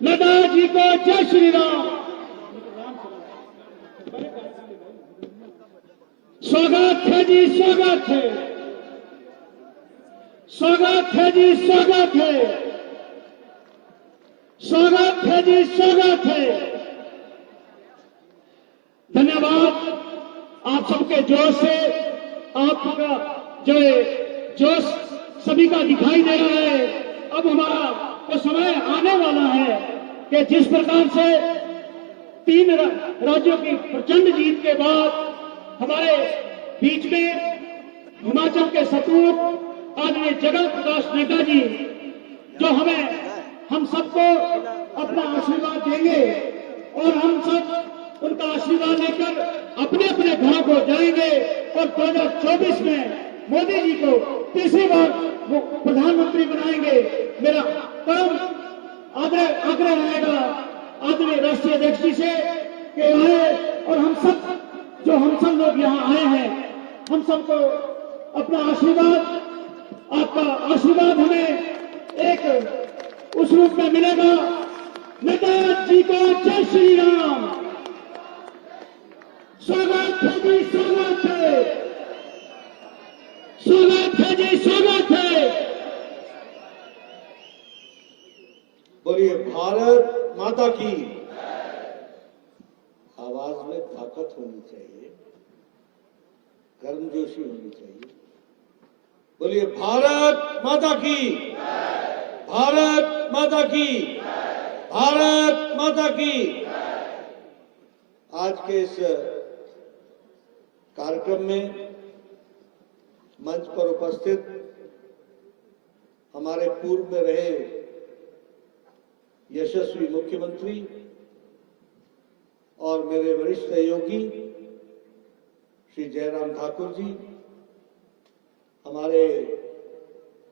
नड्डा जी को जय श्री राम। स्वागत है जी, स्वागत है, स्वागत है जी, स्वागत है, स्वागत है जी, स्वागत है। धन्यवाद। आप सबके जोश से आपका जो जोश सभी का दिखाई दे रहा है। अब हमारा तो समय आने वाला है कि जिस प्रकार से 3 राज्यों की प्रचंड जीत के बाद हमारे बीच में हिमाचल के सपूत आदरणीय जगत प्रकाश नड्डा जी जो हम सबको अपना आशीर्वाद देंगे और हम सब उनका आशीर्वाद लेकर अपने अपने घरों को जाएंगे और 2024 में मोदी जी को तीसरी बार वो प्रधानमंत्री बनाएंगे। मेरा परम आग्रह रहेगा आदरणीय राष्ट्रीय अध्यक्ष जी से कि आए और हम सब लोग यहाँ आए हैं, हम सबको अपना आशीर्वाद, आपका आशीर्वाद हमें एक उस रूप में मिलेगा। नड्डा जी को जय श्री राम। स्वागत है जी, स्वागत है, स्वागत है जी, स्वागत है। बोलिए भारत माता की। आवाज में ताकत होनी चाहिए, गर्मजोशी होनी चाहिए। बोलिए भारत माता की, भारत माता की, भारत माता की। आज के इस कार्यक्रम में मंच पर उपस्थित हमारे पूर्व में रहे यशस्वी मुख्यमंत्री और मेरे वरिष्ठ सहयोगी श्री जयराम ठाकुर जी, हमारे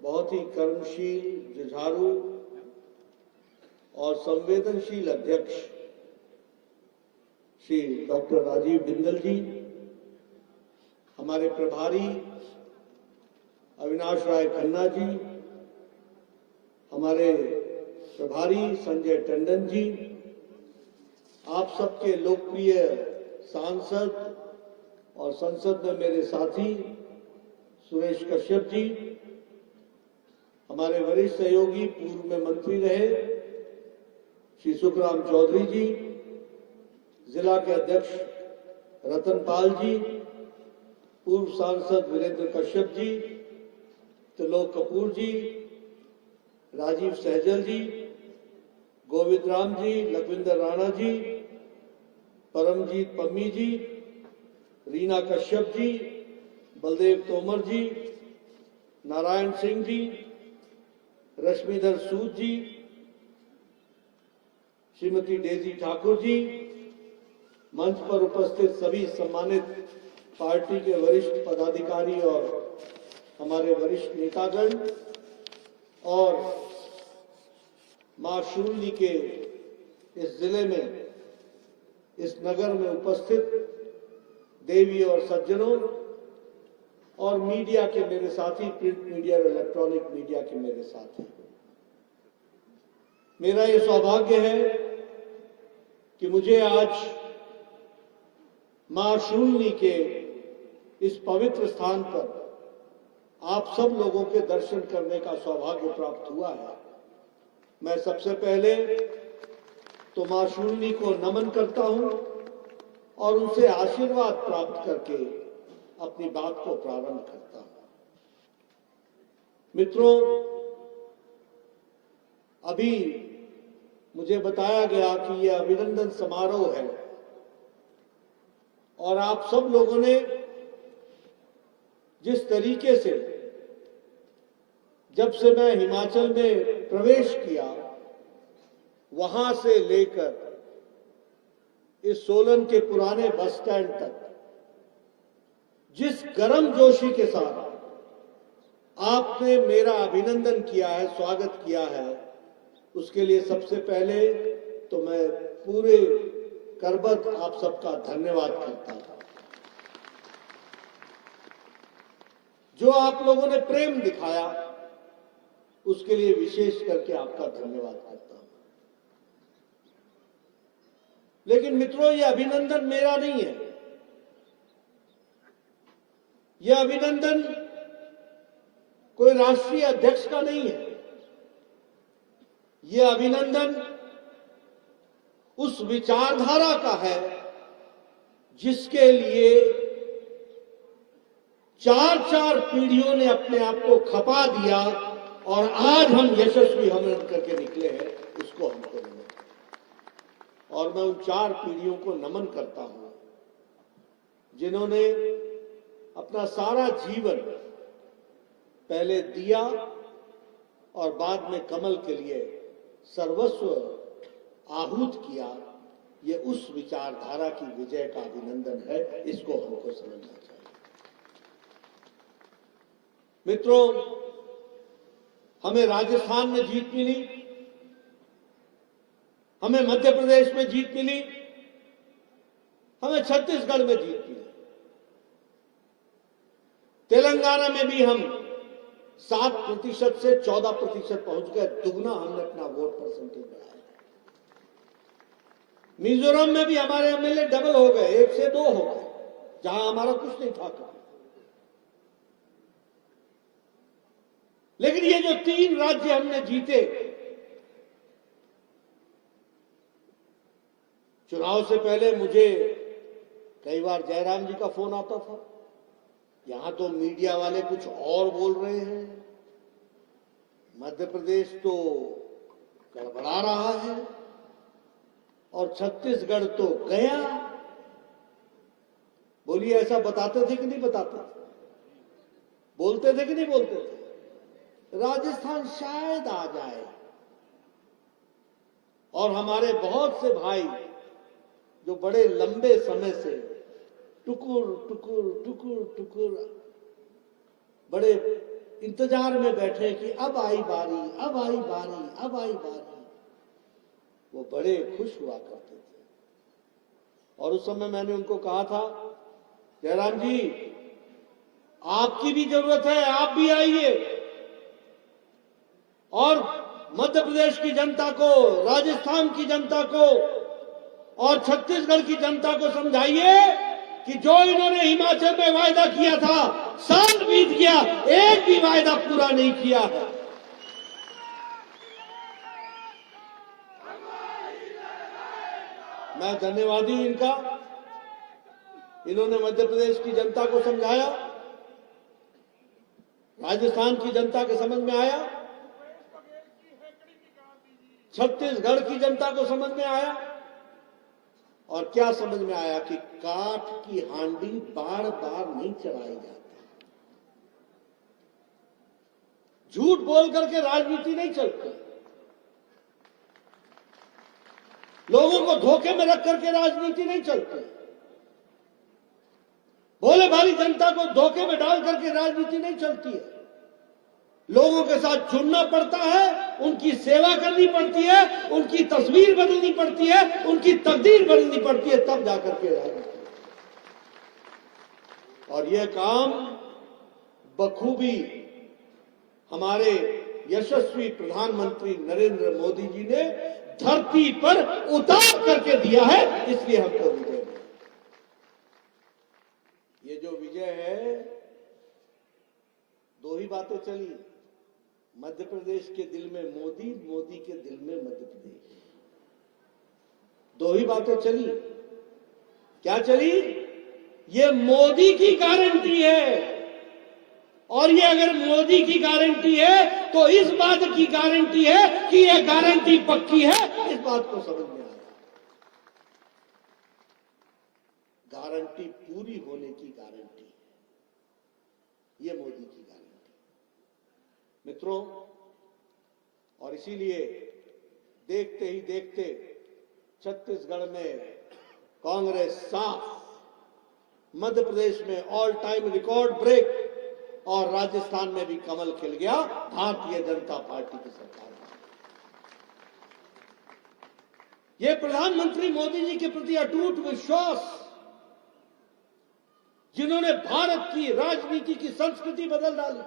बहुत ही कर्मशील, जुझारू और संवेदनशील अध्यक्ष श्री डॉक्टर राजीव बिंदल जी, हमारे प्रभारी अविनाश राय खन्ना जी, हमारे प्रभारी संजय टंडन जी, आप सबके लोकप्रिय सांसद और संसद में मेरे साथी सुरेश कश्यप जी, हमारे वरिष्ठ सहयोगी पूर्व में मंत्री रहे श्री सुखराम चौधरी जी, जिला के अध्यक्ष रतनपाल जी, पूर्व सांसद वीरेंद्र कश्यप जी, त्रिलोक कपूर जी, राजीव सहजल जी, गोविंद राम जी, लखविंदर राणा जी, परमजीत पम्मी जी, रीना कश्यप जी, बलदेव तोमर जी, नारायण सिंह जी, रश्मिधर सूद जी, श्रीमती डेजी ठाकुर जी, मंच पर उपस्थित सभी सम्मानित पार्टी के वरिष्ठ पदाधिकारी और हमारे वरिष्ठ नेतागण और मां शूली के इस जिले में, इस नगर में उपस्थित देवी और सज्जनों और मीडिया के मेरे साथी, प्रिंट मीडिया और इलेक्ट्रॉनिक मीडिया के मेरे साथी, मेरा ये सौभाग्य है कि मुझे आज मां शूलिनी के इस पवित्र स्थान पर आप सब लोगों के दर्शन करने का सौभाग्य प्राप्त हुआ है। मैं सबसे पहले तो मां शूलिनी को नमन करता हूं और उनसे आशीर्वाद प्राप्त करके अपनी बात को प्रारंभ करता हूं। मित्रों, अभी मुझे बताया गया कि यह अभिनंदन समारोह है और आप सब लोगों ने जिस तरीके से जब से मैं हिमाचल में प्रवेश किया वहां से लेकर इस सोलन के पुराने बस स्टैंड तक जिस गर्मजोशी के साथ आपने मेरा अभिनंदन किया है, स्वागत किया है, उसके लिए सबसे पहले तो मैं पूरे करबद्ध आप सबका धन्यवाद करता हूं। जो आप लोगों ने प्रेम दिखाया उसके लिए विशेष करके आपका धन्यवाद करता हूं। लेकिन मित्रों, यह अभिनंदन मेरा नहीं है। यह अभिनंदन कोई राष्ट्रीय अध्यक्ष का नहीं है। यह अभिनंदन उस विचारधारा का है जिसके लिए चार चार पीढ़ियों ने अपने आप को खपा दिया और आज हम यशस्वी हमन करके निकले हैं, उसको हमको नमन। और मैं उन चार पीढ़ियों को नमन करता हूं जिन्होंने अपना सारा जीवन पहले दिया और बाद में कमल के लिए सर्वस्व आहूत किया। ये उस विचारधारा की विजय का अभिनंदन है, इसको हमको समझना चाहिए। मित्रों, हमें राजस्थान में जीत मिली, हमें मध्य प्रदेश में जीत मिली, हमें छत्तीसगढ़ में जीत मिली, तेलंगाना में भी हम 7% से 14% पहुंच गए, दुगना हमने अपना वोट परसेंटेज बढ़ाया। मिजोरम में भी हमारे एमएलए डबल हो गए, 1 से 2 हो गए, जहां हमारा कुछ नहीं था। लेकिन ये जो 3 राज्य हमने जीते, चुनाव से पहले मुझे कई बार जयराम जी का फोन आता था, यहां तो मीडिया वाले कुछ और बोल रहे हैं, मध्य प्रदेश तो गड़बड़ा रहा है और छत्तीसगढ़ तो गया। बोलिए, ऐसा बताते थे कि नहीं बताते थे? बोलते थे कि नहीं बोलते थे? राजस्थान शायद आ जाए। और हमारे बहुत से भाई जो बड़े लंबे समय से टुकुर टुकुर टुकुर टुकुर बड़े इंतजार में बैठे कि अब आई बारी, अब आई बारी, अब आई बारी, वो बड़े खुश हुआ करते थे। और उस समय मैंने उनको कहा था, जयराम जी, आपकी भी जरूरत है, आप भी आइए और मध्य प्रदेश की जनता को, राजस्थान की जनता को और छत्तीसगढ़ की जनता को समझाइए कि जो इन्होंने हिमाचल में वायदा किया था, साल बीत गया, एक भी वायदा पूरा नहीं किया है। मैं धन्यवादी हूं इनका। इन्होंने मध्य प्रदेश की जनता को समझाया, राजस्थान की जनता के समझ में आया, छत्तीसगढ़ की जनता को समझ में आया। और क्या समझ में आया कि काठ की हांडी बार बार नहीं चढ़ाई जाती, झूठ बोल करके राजनीति नहीं चलती, लोगों को धोखे में रख करके राजनीति नहीं चलती, भोले भाली जनता को धोखे में डाल करके राजनीति नहीं चलती है। लोगों के साथ जुड़ना पड़ता है, उनकी सेवा करनी पड़ती है, उनकी तस्वीर बदलनी पड़ती है, उनकी तकदीर बदलनी पड़ती है, तब जाकर के राजनीति। और यह काम बखूबी हमारे यशस्वी प्रधानमंत्री नरेंद्र मोदी जी ने धरती पर उतार करके दिया है, इसलिए हमको विजय मिला। ये जो विजय है, दो ही बातें चली, मध्य प्रदेश के दिल में मोदी, मोदी के दिल में मध्य प्रदेश। दो ही बातें चली। क्या चली? ये मोदी की गारंटी है, और ये अगर मोदी की गारंटी है तो इस बात की गारंटी है कि ये गारंटी पक्की है। इस बात को समझ में आया, गारंटी पूरी होने की गारंटी है, ये मोदी की गारंटी। मित्रों, और इसीलिए देखते ही देखते छत्तीसगढ़ में कांग्रेस साफ, मध्य प्रदेश में ऑल टाइम रिकॉर्ड ब्रेक, और राजस्थान में भी कमल खिल गया भारतीय जनता पार्टी की सरकार में। यह प्रधानमंत्री मोदी जी के प्रति अटूट विश्वास, जिन्होंने भारत की राजनीति की संस्कृति बदल डाली।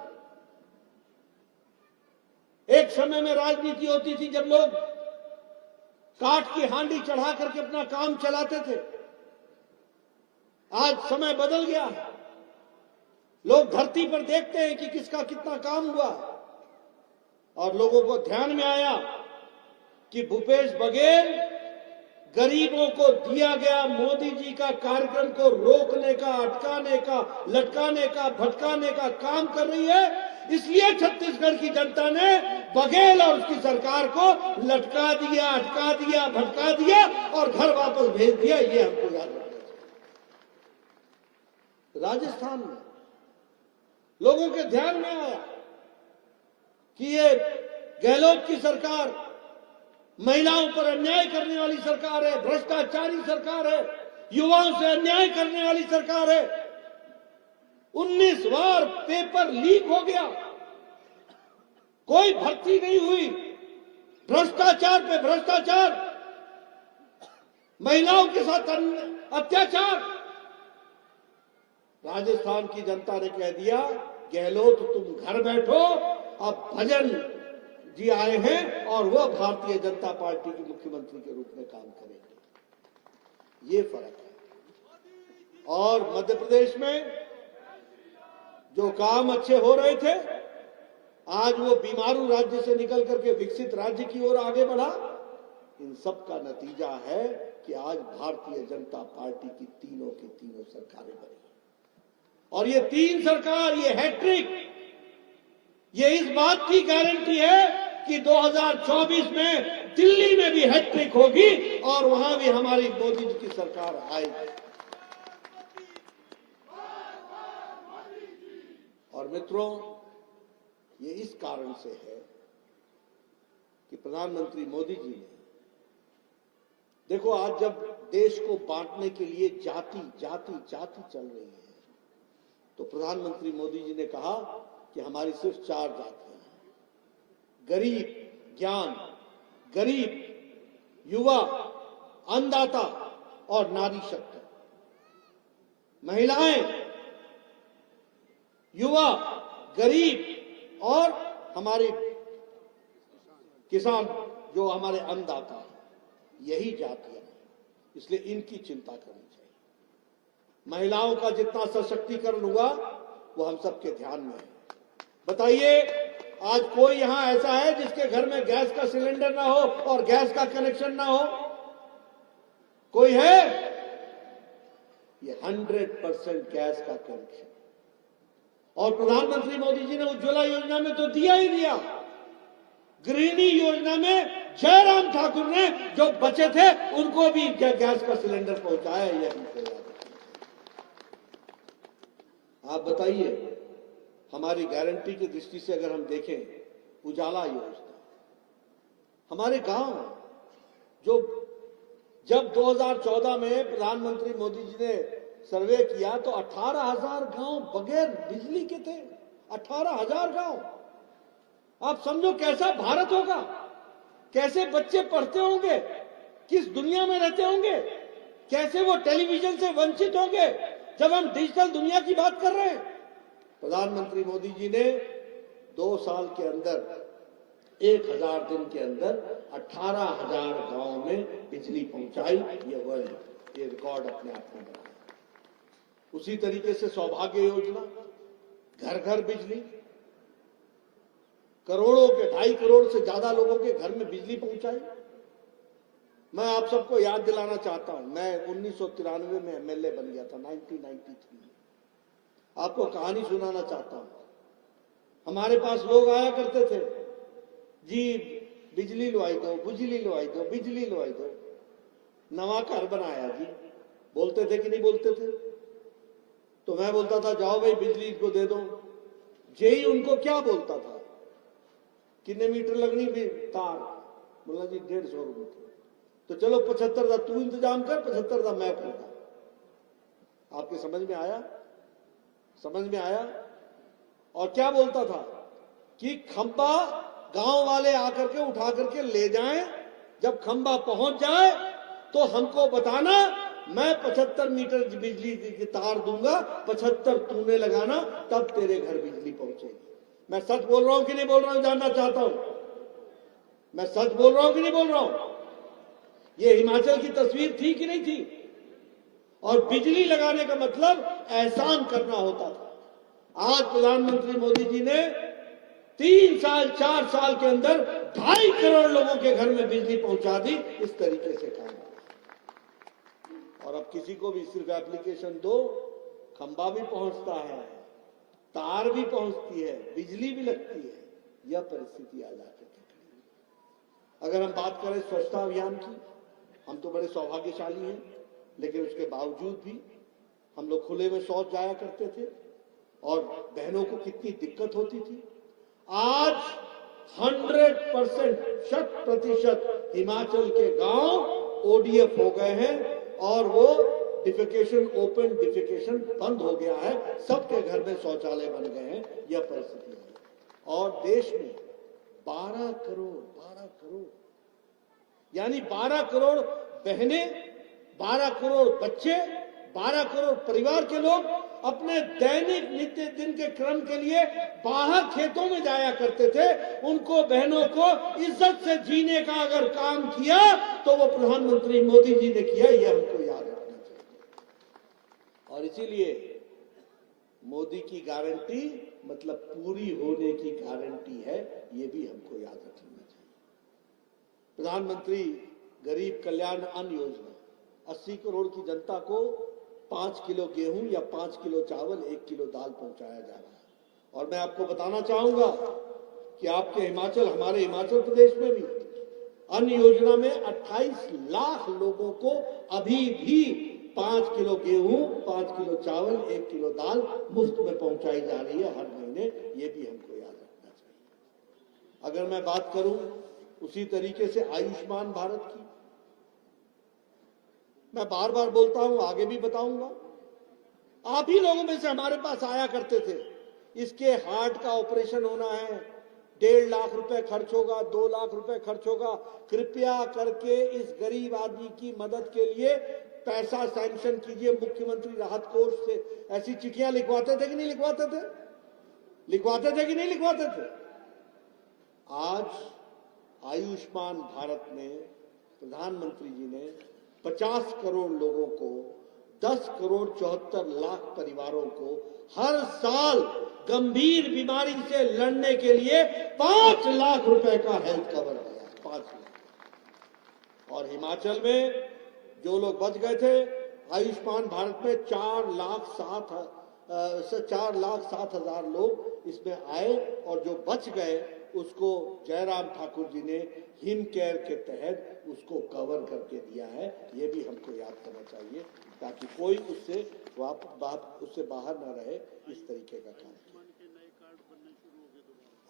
एक समय में राजनीति होती थी जब लोग काठ की हांडी चढ़ा करके अपना काम चलाते थे। आज समय बदल गया, लोग धरती पर देखते हैं कि किसका कितना काम हुआ, और लोगों को ध्यान में आया कि भूपेश बघेल गरीबों को दिया गया मोदी जी का कार्यक्रम को रोकने का, अटकाने का, लटकाने का, भटकाने का काम कर रही है। इसलिए छत्तीसगढ़ की जनता ने बघेल और उसकी सरकार को लटका दिया, अटका दिया, भटका दिया और घर वापस भेज दिया। ये हमको याद रखना चाहिए। राजस्थान में लोगों के ध्यान में आया कि ये गहलोत की सरकार महिलाओं पर अन्याय करने वाली सरकार है, भ्रष्टाचारी सरकार है, युवाओं से अन्याय करने वाली सरकार है। 19 बार पेपर लीक हो गया, कोई भर्ती नहीं हुई, भ्रष्टाचार पे भ्रष्टाचार, महिलाओं के साथ अत्याचार। राजस्थान की जनता ने कह दिया, गहलोत तुम घर बैठो, अब भजन जी आए हैं और वह भारतीय जनता पार्टी के मुख्यमंत्री के रूप में काम करेंगे। ये फर्क है। और मध्य प्रदेश में जो काम अच्छे हो रहे थे, आज वो बीमारू राज्य से निकल करके विकसित राज्य की ओर आगे बढ़ा। इन सब का नतीजा है कि आज भारतीय जनता पार्टी की तीनों की तीनों सरकारें बनी, और ये तीन सरकार, ये हैट्रिक, ये इस बात की गारंटी है कि 2024 में दिल्ली में भी हैट्रिक होगी और वहां भी हमारी मोदी जी की सरकार आएगी। और मित्रों, ये इस कारण से है कि प्रधानमंत्री मोदी जी ने, देखो, आज जब देश को बांटने के लिए जाति जाति जाति चल रही है, तो प्रधानमंत्री मोदी जी ने कहा कि हमारी सिर्फ 4 जातियां हैं, गरीब, ज्ञान, गरीब, युवा, अन्नदाता और नारी शक्ति। महिलाएं, युवा, गरीब और हमारे किसान, जो हमारे अन्नदाता हैं, यही जातियां हैं। इसलिए इनकी चिंता करनी चाहिए। महिलाओं का जितना सशक्तिकरण हुआ वो हम सबके ध्यान में है। बताइए, आज कोई यहां ऐसा है जिसके घर में गैस का सिलेंडर ना हो और गैस का कनेक्शन ना हो? कोई है? ये 100% गैस का कनेक्शन। और प्रधानमंत्री मोदी जी ने उज्ज्वला योजना में तो दिया ही दिया, गृहिणी योजना में जयराम ठाकुर ने जो बचे थे उनको भी गैस का सिलेंडर पहुंचाया। ये हमको याद है। आप बताइए, हमारी गारंटी की दृष्टि से अगर हम देखें, उजाला योजना, हमारे गांव जो जब 2014 में प्रधानमंत्री मोदी जी ने सर्वे किया तो 18,000 गांव बगैर बिजली के थे। 18,000 गांव। आप समझो कैसा भारत होगा, कैसे बच्चे पढ़ते होंगे, किस दुनिया में रहते होंगे, कैसे वो टेलीविजन से वंचित होंगे जब हम डिजिटल दुनिया की बात कर रहे हैं। प्रधानमंत्री मोदी जी ने 2 साल के अंदर, 1000 दिन के अंदर 18,000 गांव में बिजली पहुंचाई। ये वर्ल्ड, ये रिकॉर्ड अपने आप में बना। उसी तरीके से सौभाग्य योजना, घर घर बिजली, करोड़ों के 2.5 करोड़ से ज्यादा लोगों के घर में बिजली पहुंचाई। मैं आप सबको याद दिलाना चाहता हूं, मैं 1993 में एमएलए बन गया था, 1993 में। आपको कहानी सुनाना चाहता हूं। हमारे पास लोग आया करते थे, जी बिजली लवाई दो, बिजली लवाई दो, बिजली लवाई दो, नवा घर बनाया जी। बोलते थे कि नहीं बोलते थे? तो मैं बोलता था जाओ भाई बिजली इनको दे दो। जेई उनको क्या बोलता था, कितने मीटर लगनी भी तार? बोला जी 150 रुपये। तो चलो 75 था तू इंतजाम कर, 75 था मैं करता। आपके समझ में आया? समझ में आया? और क्या बोलता था कि खंबा गांव वाले आकर के उठा करके ले जाएं, जब खंबा पहुंच जाए तो हमको बताना, मैं 75 मीटर बिजली की तार दूंगा, 75 तूने लगाना, तब तेरे घर बिजली पहुंचेगी। मैं सच बोल रहा हूं कि नहीं बोल रहा हूं, जानना चाहता हूं। मैं सच बोल रहा हूं कि नहीं बोल रहा हूं? ये हिमाचल की तस्वीर थी कि नहीं थी? और बिजली लगाने का मतलब एहसान करना होता था। आज प्रधानमंत्री मोदी जी ने 3 साल 4 साल के अंदर 2.5 करोड़ लोगों के घर में बिजली पहुंचा दी। इस तरीके से काम। और अब किसी को भी सिर्फ एप्लीकेशन दो, खंबा भी पहुंचता है, तार भी पहुंचती है, बिजली भी लगती है। यह परिस्थिति आ जाती है। अगर हम बात करें स्वच्छता अभियान की, हम तो बड़े सौभाग्यशाली हैं, लेकिन उसके बावजूद भी हम लोग खुले में शौच जाया करते थे और बहनों को कितनी दिक्कत होती थी। आज 100% हिमाचल के गांव ODF हो गए हैं और वो डिफिकेशन, ओपन डिफिकेशन बंद हो गया है। सबके घर में शौचालय बन गए हैं। यह परिस्थिति है। और देश में 12 करोड़ यानी 12 करोड़ बहनें, 12 करोड़ बच्चे, 12 करोड़ परिवार के लोग अपने दैनिक नित्य दिन के क्रम के लिए बाहर खेतों में जाया करते थे। उनको, बहनों को इज्जत से जीने का अगर काम किया तो वो प्रधानमंत्री मोदी जी ने किया। यह हमको याद रखना चाहिए। और इसीलिए मोदी की गारंटी मतलब पूरी होने की गारंटी है, ये भी हमको याद रखना चाहिए। प्रधानमंत्री गरीब कल्याण अन्न योजना 80 करोड़ की जनता को 5 किलो गेहूं या 5 किलो चावल, 1 किलो दाल पहुंचाया जा रहा है। और मैं आपको बताना चाहूंगा कि आपके हिमाचल, हमारे हिमाचल प्रदेश में भी अन्न योजना में 28 लाख लोगों को अभी भी 5 किलो गेहूं, 5 किलो चावल, 1 किलो दाल मुफ्त में पहुंचाई जा रही है हर महीने। ये भी हमको याद रखना चाहिए। अगर मैं बात करूं उसी तरीके से आयुष्मान भारत की, मैं बार बार बोलता हूं, आगे भी बताऊंगा। आप ही लोगों में से हमारे पास आया करते थे, इसके हार्ट का ऑपरेशन होना है, 1.5 लाख रुपए खर्च होगा, 2 लाख रुपए खर्च होगा, कृपया करके इस गरीब आदमी की मदद के लिए पैसा सैंक्शन कीजिए मुख्यमंत्री राहत कोष से। ऐसी चिट्ठियां लिखवाते थे कि नहीं लिखवाते थे? लिखवाते थे कि नहीं लिखवाते थे? आज आयुष्मान भारत में प्रधानमंत्री जी ने 50 करोड़ लोगों को, 10 करोड़ 74 लाख परिवारों को हर साल गंभीर बीमारी से लड़ने के लिए 5 लाख रुपए का हेल्थ कवर दिया। 5 लाख। और हिमाचल में जो लोग बच गए थे, आयुष्मान भारत में 4 लाख 7 हजार लोग इसमें आए और जो बच गए उसको जयराम ठाकुर जी ने हिम केयर के तहत उसको कवर करके दिया है। ये भी हमको याद करना चाहिए ताकि कोई उससे बाहर ना रहे। इस तरीके का काम किया।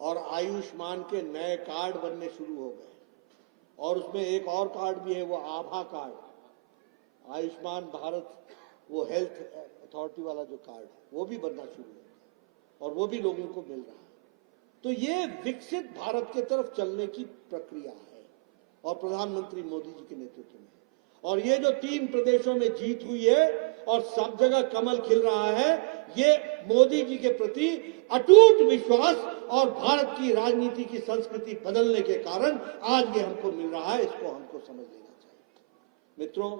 और आयुष्मान के नए कार्ड बनने शुरू हो गए और उसमें एक और कार्ड भी है, वो आभा कार्ड। आयुष्मान भारत वो हेल्थ अथॉरिटी वाला जो कार्ड है वो भी बनना शुरू हो गया और वो भी लोगों को मिल रहा है। तो ये विकसित भारत के तरफ चलने की प्रक्रिया है और प्रधानमंत्री मोदी जी के नेतृत्व में। और ये जो 3 प्रदेशों में जीत हुई है और सब जगह कमल खिल रहा है, ये मोदी जी के प्रति अटूट विश्वास और भारत की राजनीति की संस्कृति बदलने के कारण आज ये हमको मिल रहा है। इसको हमको समझ लेना चाहिए। मित्रों,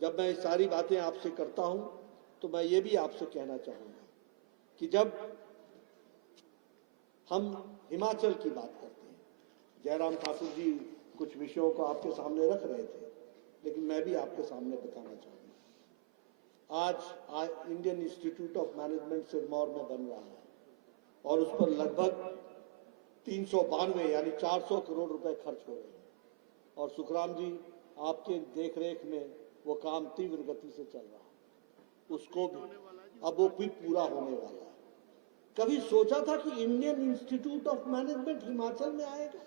जब मैं ये सारी बातें आपसे करता हूं तो मैं ये भी आपसे कहना चाहूंगा कि जब हम हिमाचल की बात करते हैं, जयराम ठाकुर जी कुछ विषयों को आपके सामने रख रहे थे, लेकिन मैं भी आपके सामने बताना चाहूंगा। आज Indian institute of management Sirmaur में बन रहा है और उस पर लगभग 392 यानी 400 करोड़ रुपए खर्च हो रहे हैं और सुखराम जी आपके देखरेख में वो काम तीव्र गति से चल रहा है। उसको भी अब वो भी पूरा होने वाला है। कभी सोचा था कि Indian institute of management Himachal में आएगा?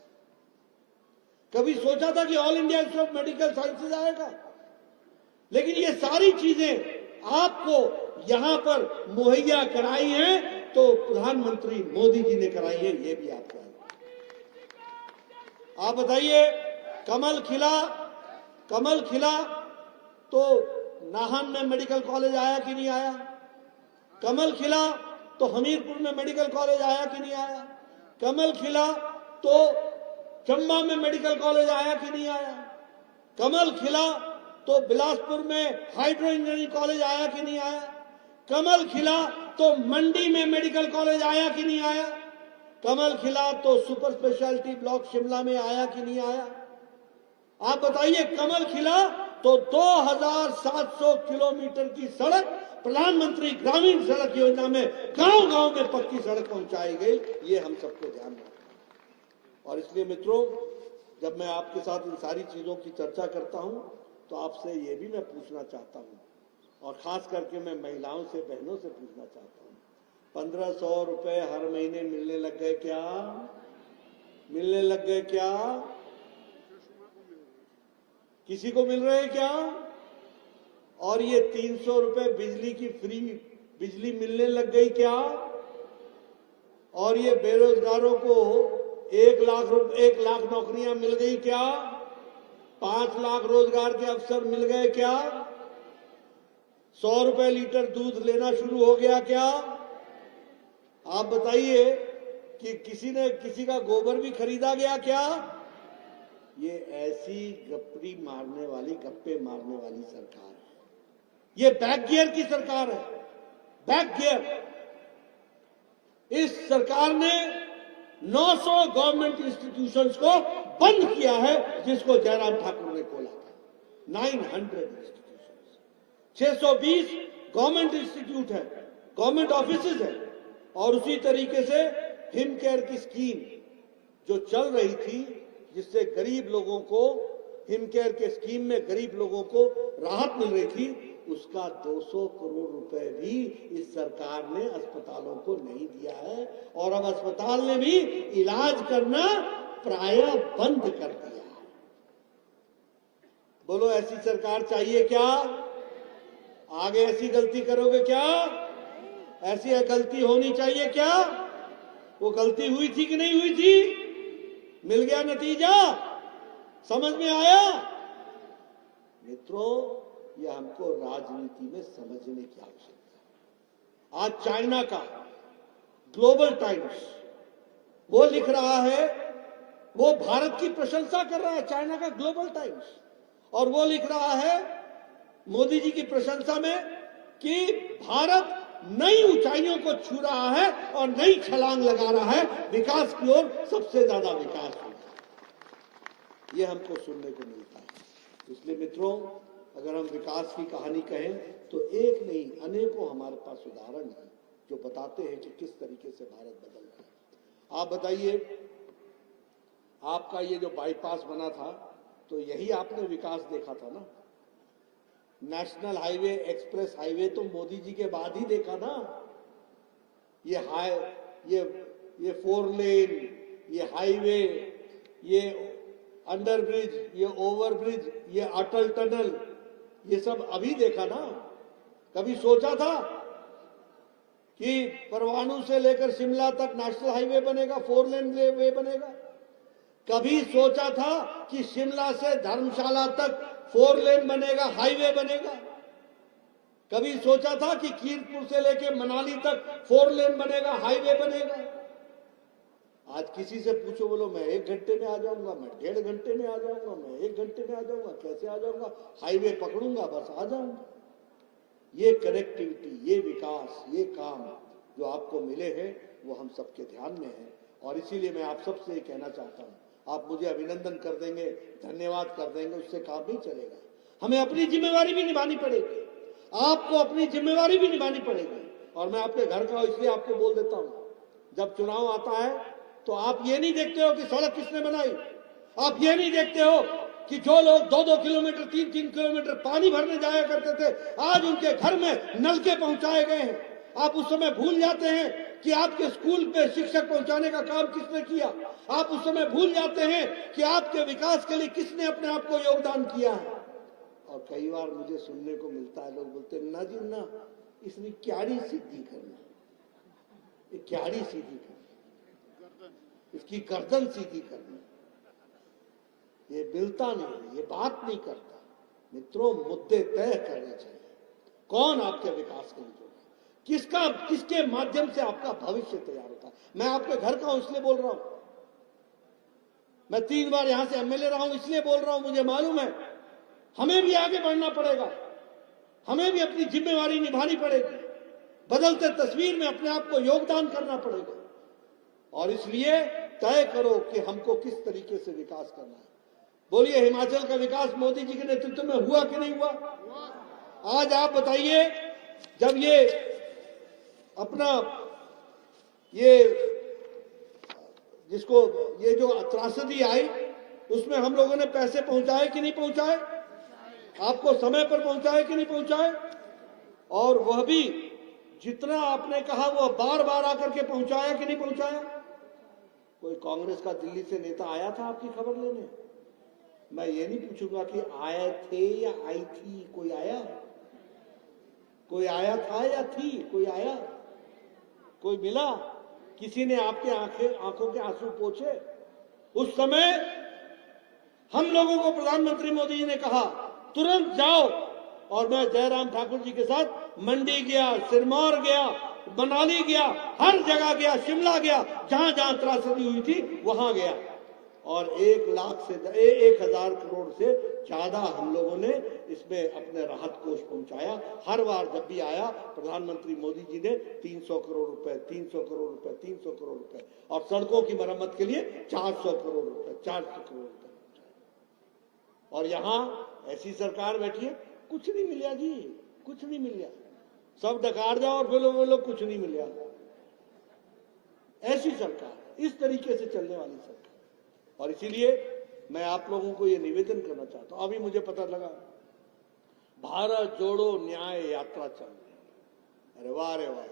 कभी सोचा था कि all India institute of medical sciences आएगा? लेकिन ये सारी चीजें आपको यहां पर मुहैया कराई हैं तो प्रधानमंत्री मोदी जी ने कराई है, ये भी आप कहें। आप बताइए, कमल खिला तो नाहन में मेडिकल कॉलेज आया कि नहीं आया? कमल खिला तो हमीरपुर में मेडिकल कॉलेज आया कि नहीं आया? कमल खिला तो चंबा में मेडिकल कॉलेज आया कि नहीं आया? कमल खिला तो बिलासपुर में हाइड्रो इंजीनियरिंग कॉलेज आया कि नहीं आया? कमल खिला तो मंडी में मेडिकल कॉलेज आया कि नहीं आया? कमल खिला तो सुपर स्पेशलिटी ब्लॉक शिमला में आया कि नहीं आया? आप बताइए, कमल खिला तो 2700 किलोमीटर की सड़क प्रधानमंत्री ग्रामीण सड़क योजना में गांव-गांव में पक्की सड़क पहुंचाई गई। ये हम सबको ध्यान रखना है। और इसलिए मित्रों, जब मैं आपके साथ इन सारी चीजों की चर्चा करता हूं तो आपसे ये भी मैं पूछना चाहता हूं, और खास करके मैं महिलाओं से, बहनों से पूछना चाहता हूं, 1500 रुपए हर महीने मिलने लग गए क्या? मिलने लग गए क्या? किसी को मिल रहे हैं क्या? और ये 300 रुपए बिजली की फ्री बिजली मिलने लग गई क्या? और ये बेरोजगारों को 1 लाख नौकरियां मिल गई क्या? 5 लाख रोजगार के अवसर मिल गए क्या? 100 रुपए लीटर दूध लेना शुरू हो गया क्या? आप बताइए कि किसी का गोबर भी खरीदा गया क्या? ये ऐसी गप्पे मारने वाली सरकार है। ये बैक गियर की सरकार है, बैक गियर। इस सरकार ने 900 गवर्नमेंट इंस्टीट्यूशंस को बंद किया है, जिसको जयराम ठाकुर ने खोला था। 900 इंस्टीट्यूशंस, 620 गवर्नमेंट इंस्टीट्यूट है, गवर्नमेंट ऑफिसेज है। और उसी तरीके से हिम केयर की स्कीम जो चल रही थी, जिससे गरीब लोगों को, हिम केयर के स्कीम में गरीब लोगों को राहत मिल रही थी, उसका 200 करोड़ रुपए भी इस सरकार ने अस्पतालों को नहीं दिया है। और अब अस्पताल ने भी इलाज करना प्रायः बंद कर दिया है। बोलो, ऐसी सरकार चाहिए क्या? आगे ऐसी गलती करोगे क्या? ऐसी गलती होनी चाहिए क्या? वो गलती हुई थी कि नहीं हुई थी? मिल गया नतीजा? समझ में आया? मित्रों, यह हमको राजनीति में समझने की आवश्यकता है। आज चाइना का ग्लोबल टाइम्स वो लिख रहा है, वो भारत की प्रशंसा कर रहा है, चाइना का ग्लोबल टाइम्स, और वो लिख रहा है मोदी जी की प्रशंसा में कि भारत नई ऊंचाइयों को छू रहा है और नई छलांग लगा रहा है, विकास की ओर सबसे ज्यादा विकास हो रहा है। ये हमको सुनने को मिलता है। इसलिए मित्रों, अगर हम विकास की कहानी कहें तो एक नहीं अनेकों हमारे पास उदाहरण हैं जो बताते हैं कि किस तरीके से भारत बदल रहा है। आप बताइए, आपका ये जो बाईपास बना था, तो यही आपने विकास देखा था ना? नेशनल हाईवे, एक्सप्रेस हाईवे तो मोदी जी के बाद ही देखा ना। ये 4 लेन, ये हाईवे, ये अंडरब्रिज, ये ओवरब्रिज, ये अटल टनल, ये सब अभी देखा ना। कभी सोचा था कि परवाणु से लेकर शिमला तक नेशनल हाईवे बनेगा, 4 लेन वे बनेगा? कभी सोचा था कि शिमला से धर्मशाला तक 4 लेन बनेगा, हाईवे बनेगा? कभी सोचा था कि कीरतपुर से लेकर मनाली तक 4 लेन बनेगा, हाईवे बनेगा? आज किसी से पूछो, बोलो मैं 1 घंटे में आ जाऊंगा, मैं 1.5 घंटे में आ जाऊंगा, मैं 1 घंटे में आ जाऊंगा। कैसे आ जाऊंगा? हाईवे पकड़ूंगा, बस आ जाऊंगा। ये कनेक्टिविटी, ये विकास, ये काम जो आपको मिले हैं वो हम सबके ध्यान में है। और इसीलिए मैं आप सबसे ये कहना चाहता हूँ, आप मुझे अभिनंदन कर देंगे, धन्यवाद कर देंगे, उससे काम नहीं चलेगा। हमें अपनी जिम्मेवारी भी निभानी पड़ेगी, आपको अपनी जिम्मेवारी भी निभानी पड़ेगी। और मैं आपके घर का इसलिए आपको बोल देता हूँ, जब चुनाव आता है तो आप ये नहीं देखते हो कि सड़क किसने बनाई, आप ये नहीं देखते हो कि जो लोग 2-2 किलोमीटर 3-3 किलोमीटर पानी भरने जाया करते थे, आज उनके घर में नलके पहुंचाए गए हैं। आप उस समय भूल जाते हैं कि आपके स्कूल पे शिक्षक पहुंचाने का काम किसने किया। आप उस समय भूल जाते हैं कि आपके विकास के लिए किसने अपने आप को योगदान किया है। और कई बार मुझे सुनने को मिलता है, लोग बोलते ना जी ना, इसने क्यारी सीधी करना, ये क्यारी सीधी करना, इसकी गर्दन सीधी करना, ये मिलता नहीं, ये बात नहीं करता। मित्रों, मुद्दे तय करने चाहिए। कौन आपके विकास के लिए जुड़ा है, किसके माध्यम से आपका भविष्य तैयार होता है। मैं आपके घर का हूं इसलिए बोल रहा हूं, मैं 3 बार यहां से एमएलए रहा हूं इसलिए बोल रहा हूं। मुझे मालूम है हमें भी आगे बढ़ना पड़ेगा, हमें भी अपनी जिम्मेवारी निभानी पड़ेगी, बदलते तस्वीर में अपने आप को योगदान करना पड़ेगा। और इसलिए तय करो कि हमको किस तरीके से विकास करना है। बोलिए, हिमाचल का विकास मोदी जी के नेतृत्व में हुआ कि नहीं हुआ? आज आप बताइए, जब ये अपना ये जिसको ये जो त्रासदी आई, उसमें हम लोगों ने पैसे पहुंचाए कि नहीं पहुंचाए? आपको समय पर पहुंचाए कि नहीं पहुंचाए? और वह भी जितना आपने कहा वो बार बार आकर के पहुंचाया कि नहीं पहुंचाया? कोई कांग्रेस का दिल्ली से नेता आया था आपकी खबर लेने? मैं ये नहीं पूछूंगा कि आए थे या आई थी, कोई आया? कोई आया था या थी? कोई आया? कोई मिला? किसी ने आपके आंखों के आंसू पोंछे? उस समय हम लोगों को प्रधानमंत्री मोदी जी ने कहा तुरंत जाओ, और मैं जयराम ठाकुर जी के साथ मंडी गया, सिरमौर गया, मनाली गया, हर जगह गया, शिमला गया, जहां जहां त्रासदी हुई थी वहां गया। और 1,00,000 करोड़ से ज्यादा हम लोगों ने इसमें अपने राहत कोष पहुंचाया। हर बार जब भी आया प्रधानमंत्री मोदी जी ने 300 करोड़ रुपए, 300 करोड़ रुपए, 300 करोड़ रुपए, और सड़कों की मरम्मत के लिए 400 करोड़ रुपए, 400 करोड़ रुपए। और यहां ऐसी सरकार बैठी है, कुछ नहीं मिला जी, कुछ नहीं मिला, सब डकार जाओ और फिर लोग कुछ नहीं मिला। ऐसी सरकार, इस तरीके से चलने वाली सरकार। और इसीलिए मैं आप लोगों को यह निवेदन करना चाहता हूं। अभी मुझे पता लगा भारत जोड़ो न्याय यात्रा चल रही है। अरे वाह, अरे वाह,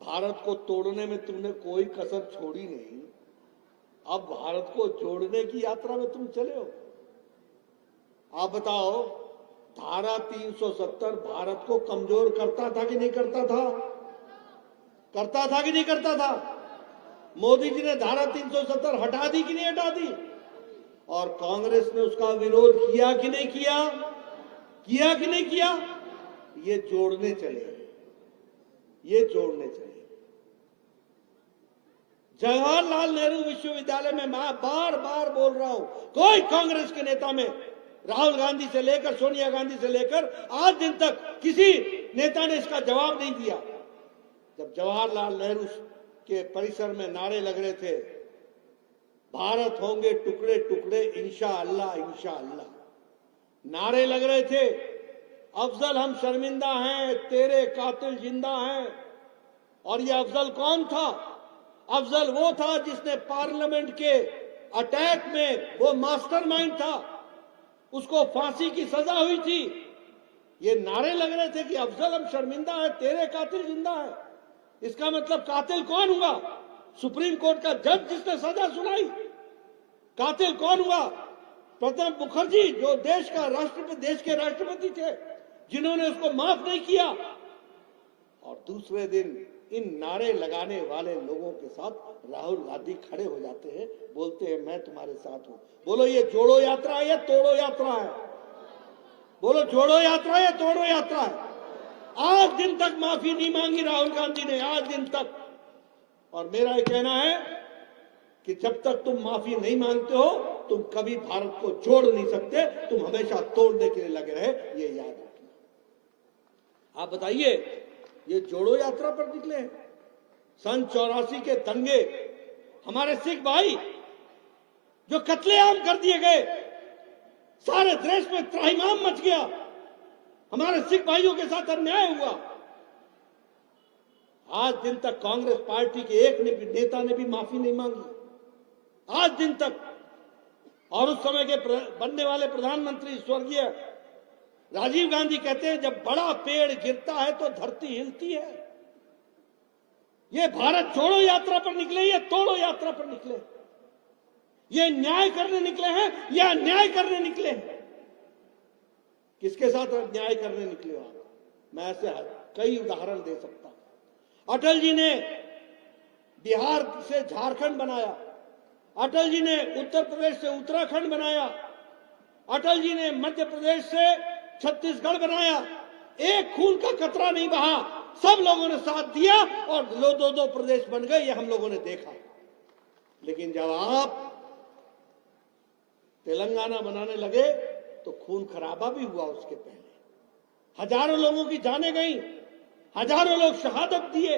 भारत को तोड़ने में तुमने कोई कसर छोड़ी नहीं, अब भारत को जोड़ने की यात्रा में तुम चले हो। आप बताओ, धारा 370 भारत को कमजोर करता था कि नहीं करता था? करता था कि नहीं करता था? मोदी जी ने धारा 370 हटा दी कि नहीं हटा दी? और कांग्रेस ने उसका विरोध किया कि नहीं किया? किया कि नहीं किया? ये जोड़ने चले, ये जोड़ने चले। जवाहरलाल नेहरू विश्वविद्यालय में मैं बार बार बोल रहा हूं, कोई कांग्रेस के नेता में, राहुल गांधी से लेकर सोनिया गांधी से लेकर आज दिन तक किसी नेता ने इसका जवाब नहीं दिया। जब जवाहरलाल नेहरू के परिसर में नारे लग रहे थे, भारत होंगे टुकड़े टुकड़े इंशाअल्लाह इंशाअल्लाह, नारे लग रहे थे, अफजल हम शर्मिंदा हैं, तेरे कातिल जिंदा हैं। और ये अफजल कौन था? अफजल वो था जिसने पार्लियामेंट के अटैक में, वो मास्टरमाइंड था, उसको फांसी की सजा हुई थी। ये नारे लग रहे थे कि अफजल हम शर्मिंदा है, तेरे कातिल जिंदा है। इसका मतलब कातिल कौन हुआ? सुप्रीम कोर्ट का जज जिसने सजा सुनाई। कातिल कौन हुआ? प्रणब मुखर्जी, जो देश के राष्ट्रपति थे, जिन्होंने उसको माफ नहीं किया। और दूसरे दिन इन नारे लगाने वाले लोगों के साथ राहुल गांधी खड़े हो जाते हैं, बोलते हैं मैं तुम्हारे साथ हूं। बोलो, ये जोड़ो यात्रा है या तोड़ो यात्रा है? बोलो, जोड़ो यात्रा है या तोड़ो यात्रा है? आज दिन तक माफी नहीं मांगी राहुल गांधी ने, आज दिन तक। और मेरा ये कहना है कि जब तक तुम माफी नहीं मांगते हो, तुम कभी भारत को जोड़ नहीं सकते, तुम हमेशा तोड़ने के लिए लगे रहे, ये याद रखना। आप बताइए, ये जोड़ो यात्रा पर निकले हैं। सन 84 के दंगे, हमारे सिख भाई जो कत्लेआम कर दिए गए, सारे देश में त्राहिमाम मच गया, हमारे सिख भाइयों के साथ अन्याय हुआ। आज दिन तक कांग्रेस पार्टी के एक नेता ने भी माफी नहीं मांगी, आज दिन तक। और उस समय के बनने वाले प्रधानमंत्री स्वर्गीय राजीव गांधी कहते हैं, जब बड़ा पेड़ गिरता है तो धरती हिलती है। ये भारत छोड़ो यात्रा पर निकले, ये तोड़ो यात्रा पर निकले, ये न्याय करने निकले हैं या अन्याय करने निकले हैं? किसके साथ न्याय करने निकले हो आप? मैं ऐसे कई उदाहरण दे सकता हूं। अटल जी ने बिहार से झारखंड बनाया, अटल जी ने उत्तर प्रदेश से उत्तराखंड बनाया, अटल जी ने मध्य प्रदेश से छत्तीसगढ़ बनाया। एक खून का कतरा नहीं बहा, सब लोगों ने साथ दिया और दो प्रदेश बन गए, ये हम लोगों ने देखा। लेकिन जब आप तेलंगाना बनाने लगे तो खून खराबा भी हुआ। उसके पहले हजारों लोगों की जानें गई, हजारों लोग शहादत दिए।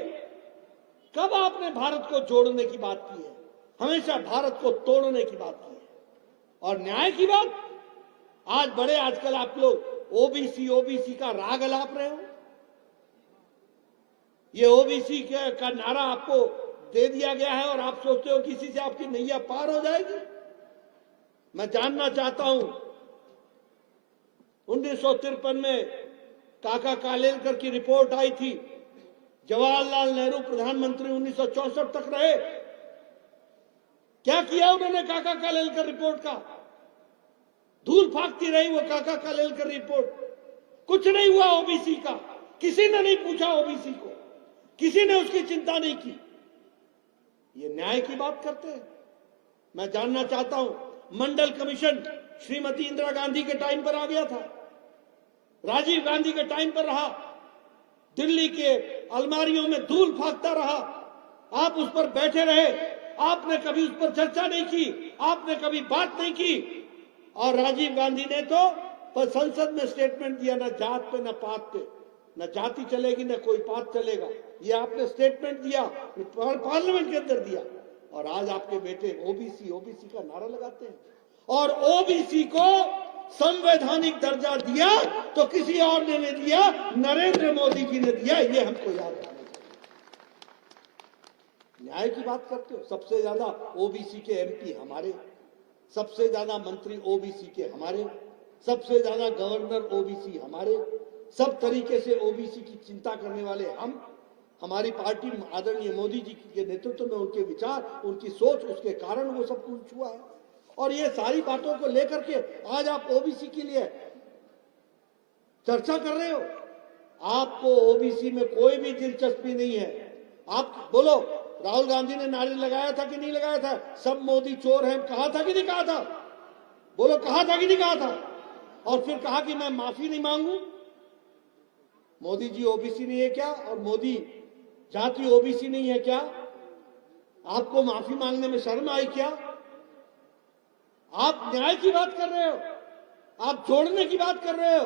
कब आपने भारत को जोड़ने की बात की है? हमेशा भारत को तोड़ने की बात की है। और न्याय की बात, आज बड़े आजकल आप लोग ओबीसी का राग अलाप रहे हो। ये ओबीसी का नारा आपको दे दिया गया है और आप सोचते हो कि इसी से आपकी नैया पार हो जाएगी। मैं जानना चाहता हूं, 1953 में काका कालेलकर की रिपोर्ट आई थी, जवाहरलाल नेहरू प्रधानमंत्री 1964 तक रहे। क्या किया उन्होंने काका कालेलकर रिपोर्ट का? धूल फाकती रही वो काका कालेलकर रिपोर्ट, कुछ नहीं हुआ ओबीसी का। किसी ने नहीं पूछा ओबीसी को, किसी ने उसकी चिंता नहीं की। ये न्याय की बात करते हैं। मैं जानना चाहता हूं, मंडल कमीशन श्रीमती इंदिरा गांधी के टाइम पर आ गया था, राजीव गांधी के टाइम पर रहा, दिल्ली के अलमारियों में धूल फाकता रहा, आप उस पर बैठे रहे, आपने कभी उस पर चर्चा नहीं की, आपने कभी बात नहीं की। और राजीव गांधी ने तो संसद में स्टेटमेंट दिया, ना जात पे ना पात पे, न जाति चलेगी न कोई पात चलेगा, ये आपने स्टेटमेंट दिया, पार्लियामेंट के अंदर दिया। और आज आपके बेटे ओबीसी का नारा लगाते हैं। और ओबीसी को संवैधानिक दर्जा दिया तो किसी और ने नहीं दिया, नरेंद्र मोदी जी ने दिया, ये हमको याद रखना चाहिए। न्याय की बात करते हो, सबसे ज्यादा ओबीसी के एमपी हमारे, सबसे ज्यादा मंत्री ओबीसी के हमारे, सबसे ज्यादा गवर्नर ओबीसी हमारे, सब तरीके से ओबीसी की चिंता करने वाले हम। हमारी पार्टी आदरणीय मोदी जी के नेतृत्व में उनके विचार, उनकी सोच, उसके कारण वो सब कुछ हुआ है। और ये सारी बातों को लेकर के आज आप ओबीसी के लिए चर्चा कर रहे हो। आपको ओबीसी में कोई भी दिलचस्पी नहीं है। आप बोलो, राहुल गांधी ने नारे लगाया था कि नहीं लगाया था? सब मोदी चोर हैं, कहा था कि नहीं कहा था? बोलो, कहा था कि नहीं कहा था? और फिर कहा कि मैं माफी नहीं मांगू। मोदी जी ओबीसी नहीं है क्या? और मोदी जाति ओबीसी नहीं है क्या? आपको माफी मांगने में शर्म आई क्या? आप न्याय की बात कर रहे हो, आप जोड़ने की बात कर रहे हो।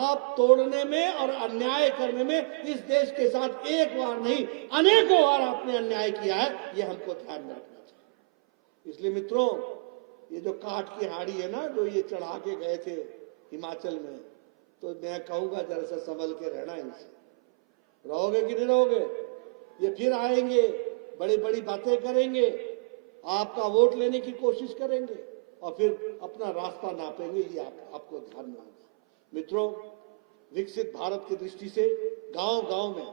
आप तोड़ने में और अन्याय करने में इस देश के साथ एक बार नहीं अनेकों बार आपने अन्याय किया है, ये हमको ध्यान में रखना चाहिए। इसलिए मित्रों, ये जो काठ की हाड़ी है ना, जो ये चढ़ा के गए थे हिमाचल में, तो मैं कहूंगा जरा सा संभल के रहना इनसे। रहोगे कि नहीं रहोगे? ये फिर आएंगे, बड़ी बड़ी बातें करेंगे, आपका वोट लेने की कोशिश करेंगे और फिर अपना रास्ता नापेंगे। ये आपको ध्यान में होगा। मित्रों, विकसित भारत की दृष्टि से गांव-गांव में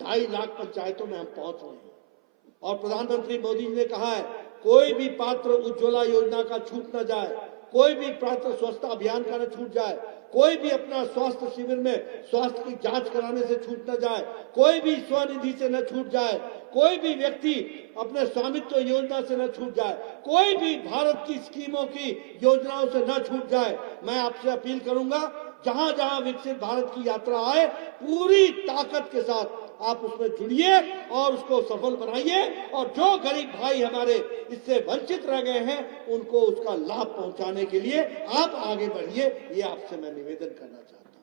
2.5 लाख पंचायतों में हम पहुंच रहे हैं। और प्रधानमंत्री मोदी ने कहा है, कोई भी पात्र उज्ज्वला योजना का छूट न जाए, कोई भी पात्र स्वच्छता अभियान का न छूट जाए, कोई भी अपना स्वास्थ्य शिविर में स्वास्थ्य की जांच कराने से छूट न जाए, कोई भी स्वनिधि से न छूट जाए, कोई भी व्यक्ति अपने स्वामित्व योजना से न छूट जाए, कोई भी भारत की स्कीमों की योजनाओं से न छूट जाए। मैं आपसे अपील करूंगा, जहां जहां विकसित भारत की यात्रा आए, पूरी ताकत के साथ आप उसमें जुड़िए और उसको सफल बनाइए। और जो गरीब भाई हमारे इससे वंचित रह गए हैं, उनको उसका लाभ पहुंचाने के लिए आप आगे बढ़िए, ये आपसे मैं निवेदन करना चाहता हूं।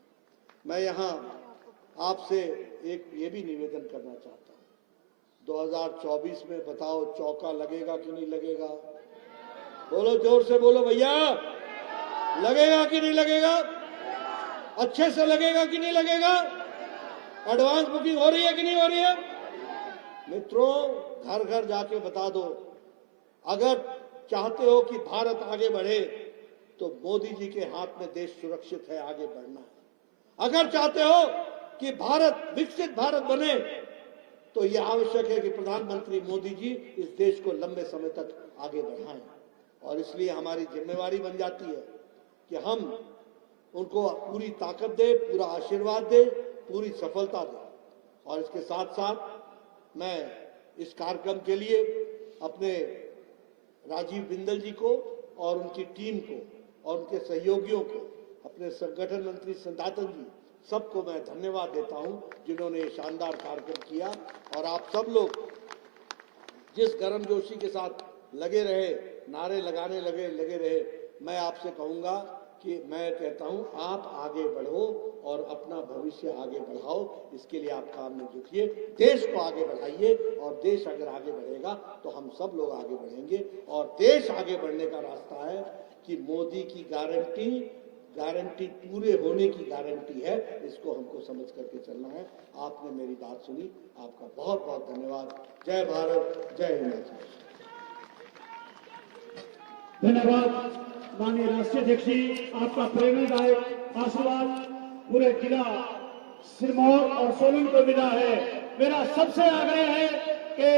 मैं यहाँ आपसे एक ये भी निवेदन करना चाहता हूं, 2024 में बताओ चौका लगेगा कि नहीं लगेगा? बोलो, जोर से बोलो भैया, लगेगा कि नहीं लगेगा? अच्छे से लगेगा कि नहीं लगेगा? एडवांस बुकिंग हो रही है कि नहीं हो रही है? मित्रों, घर घर जाके बता दो, अगर चाहते हो कि भारत आगे बढ़े तो मोदी जी के हाथ में देश सुरक्षित है, आगे बढ़ना है। अगर चाहते हो कि भारत विकसित भारत बने तो यह आवश्यक है कि प्रधानमंत्री मोदी जी इस देश को लंबे समय तक आगे बढ़ाएं। और इसलिए हमारी जिम्मेवारी बन जाती है कि हम उनको पूरी ताकत दे, पूरा आशीर्वाद दे, पूरी सफलता दे। और इसके साथ साथ मैं इस कार्यक्रम के लिए अपने राजीव बिंदल जी को और उनकी टीम को और उनके सहयोगियों को, अपने संगठन मंत्री सनातन जी, सबको मैं धन्यवाद देता हूं जिन्होंने ये शानदार कार्यक्रम किया। और आप सब लोग जिस गर्मजोशी के साथ लगे रहे, नारे लगाने लगे रहे, मैं आपसे कहूंगा कि मैं कहता हूं आप आगे बढ़ो और अपना भविष्य आगे बढ़ाओ। इसके लिए आप काम में जुटिए, देश को आगे बढ़ाइए। और देश अगर आगे बढ़ेगा तो हम सब लोग आगे बढ़ेंगे। और देश आगे बढ़ने का रास्ता है कि मोदी की गारंटी पूरे होने की गारंटी है। इसको हमको समझ करके चलना है। आपने मेरी बात सुनी, आपका बहुत बहुत धन्यवाद। जय भारत, जय हिंद। धन्यवाद माननीय राष्ट्रीय अध्यक्ष जी, आपका प्रेरणादायक आशीर्वाद पूरे जिला सिरमौर और सोलन को मिला है। मेरा सबसे आग्रह है कि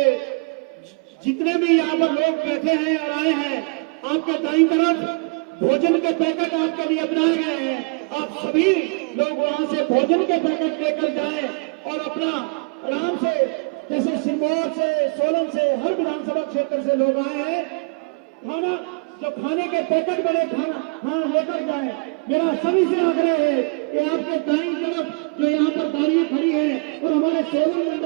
जितने भी यहाँ पर लोग बैठे हैं और आए हैं, आपके दाईं तरफ भोजन के पैकेट आपके लिए बनाए गए हैं। आप सभी लोग वहां से भोजन के पैकेट लेकर जाएं और अपना आराम से, जैसे सिरमौर से, सोलन से, हर विधानसभा क्षेत्र से लोग आए हैं, खाना जो खाने के पैकेट बने खाना लेकर जाएं। मेरा सभी से आग्रह है कि आपके दाईं तरफ जो यहाँ पर गाड़ियां खड़ी हैं और हमारे सोलन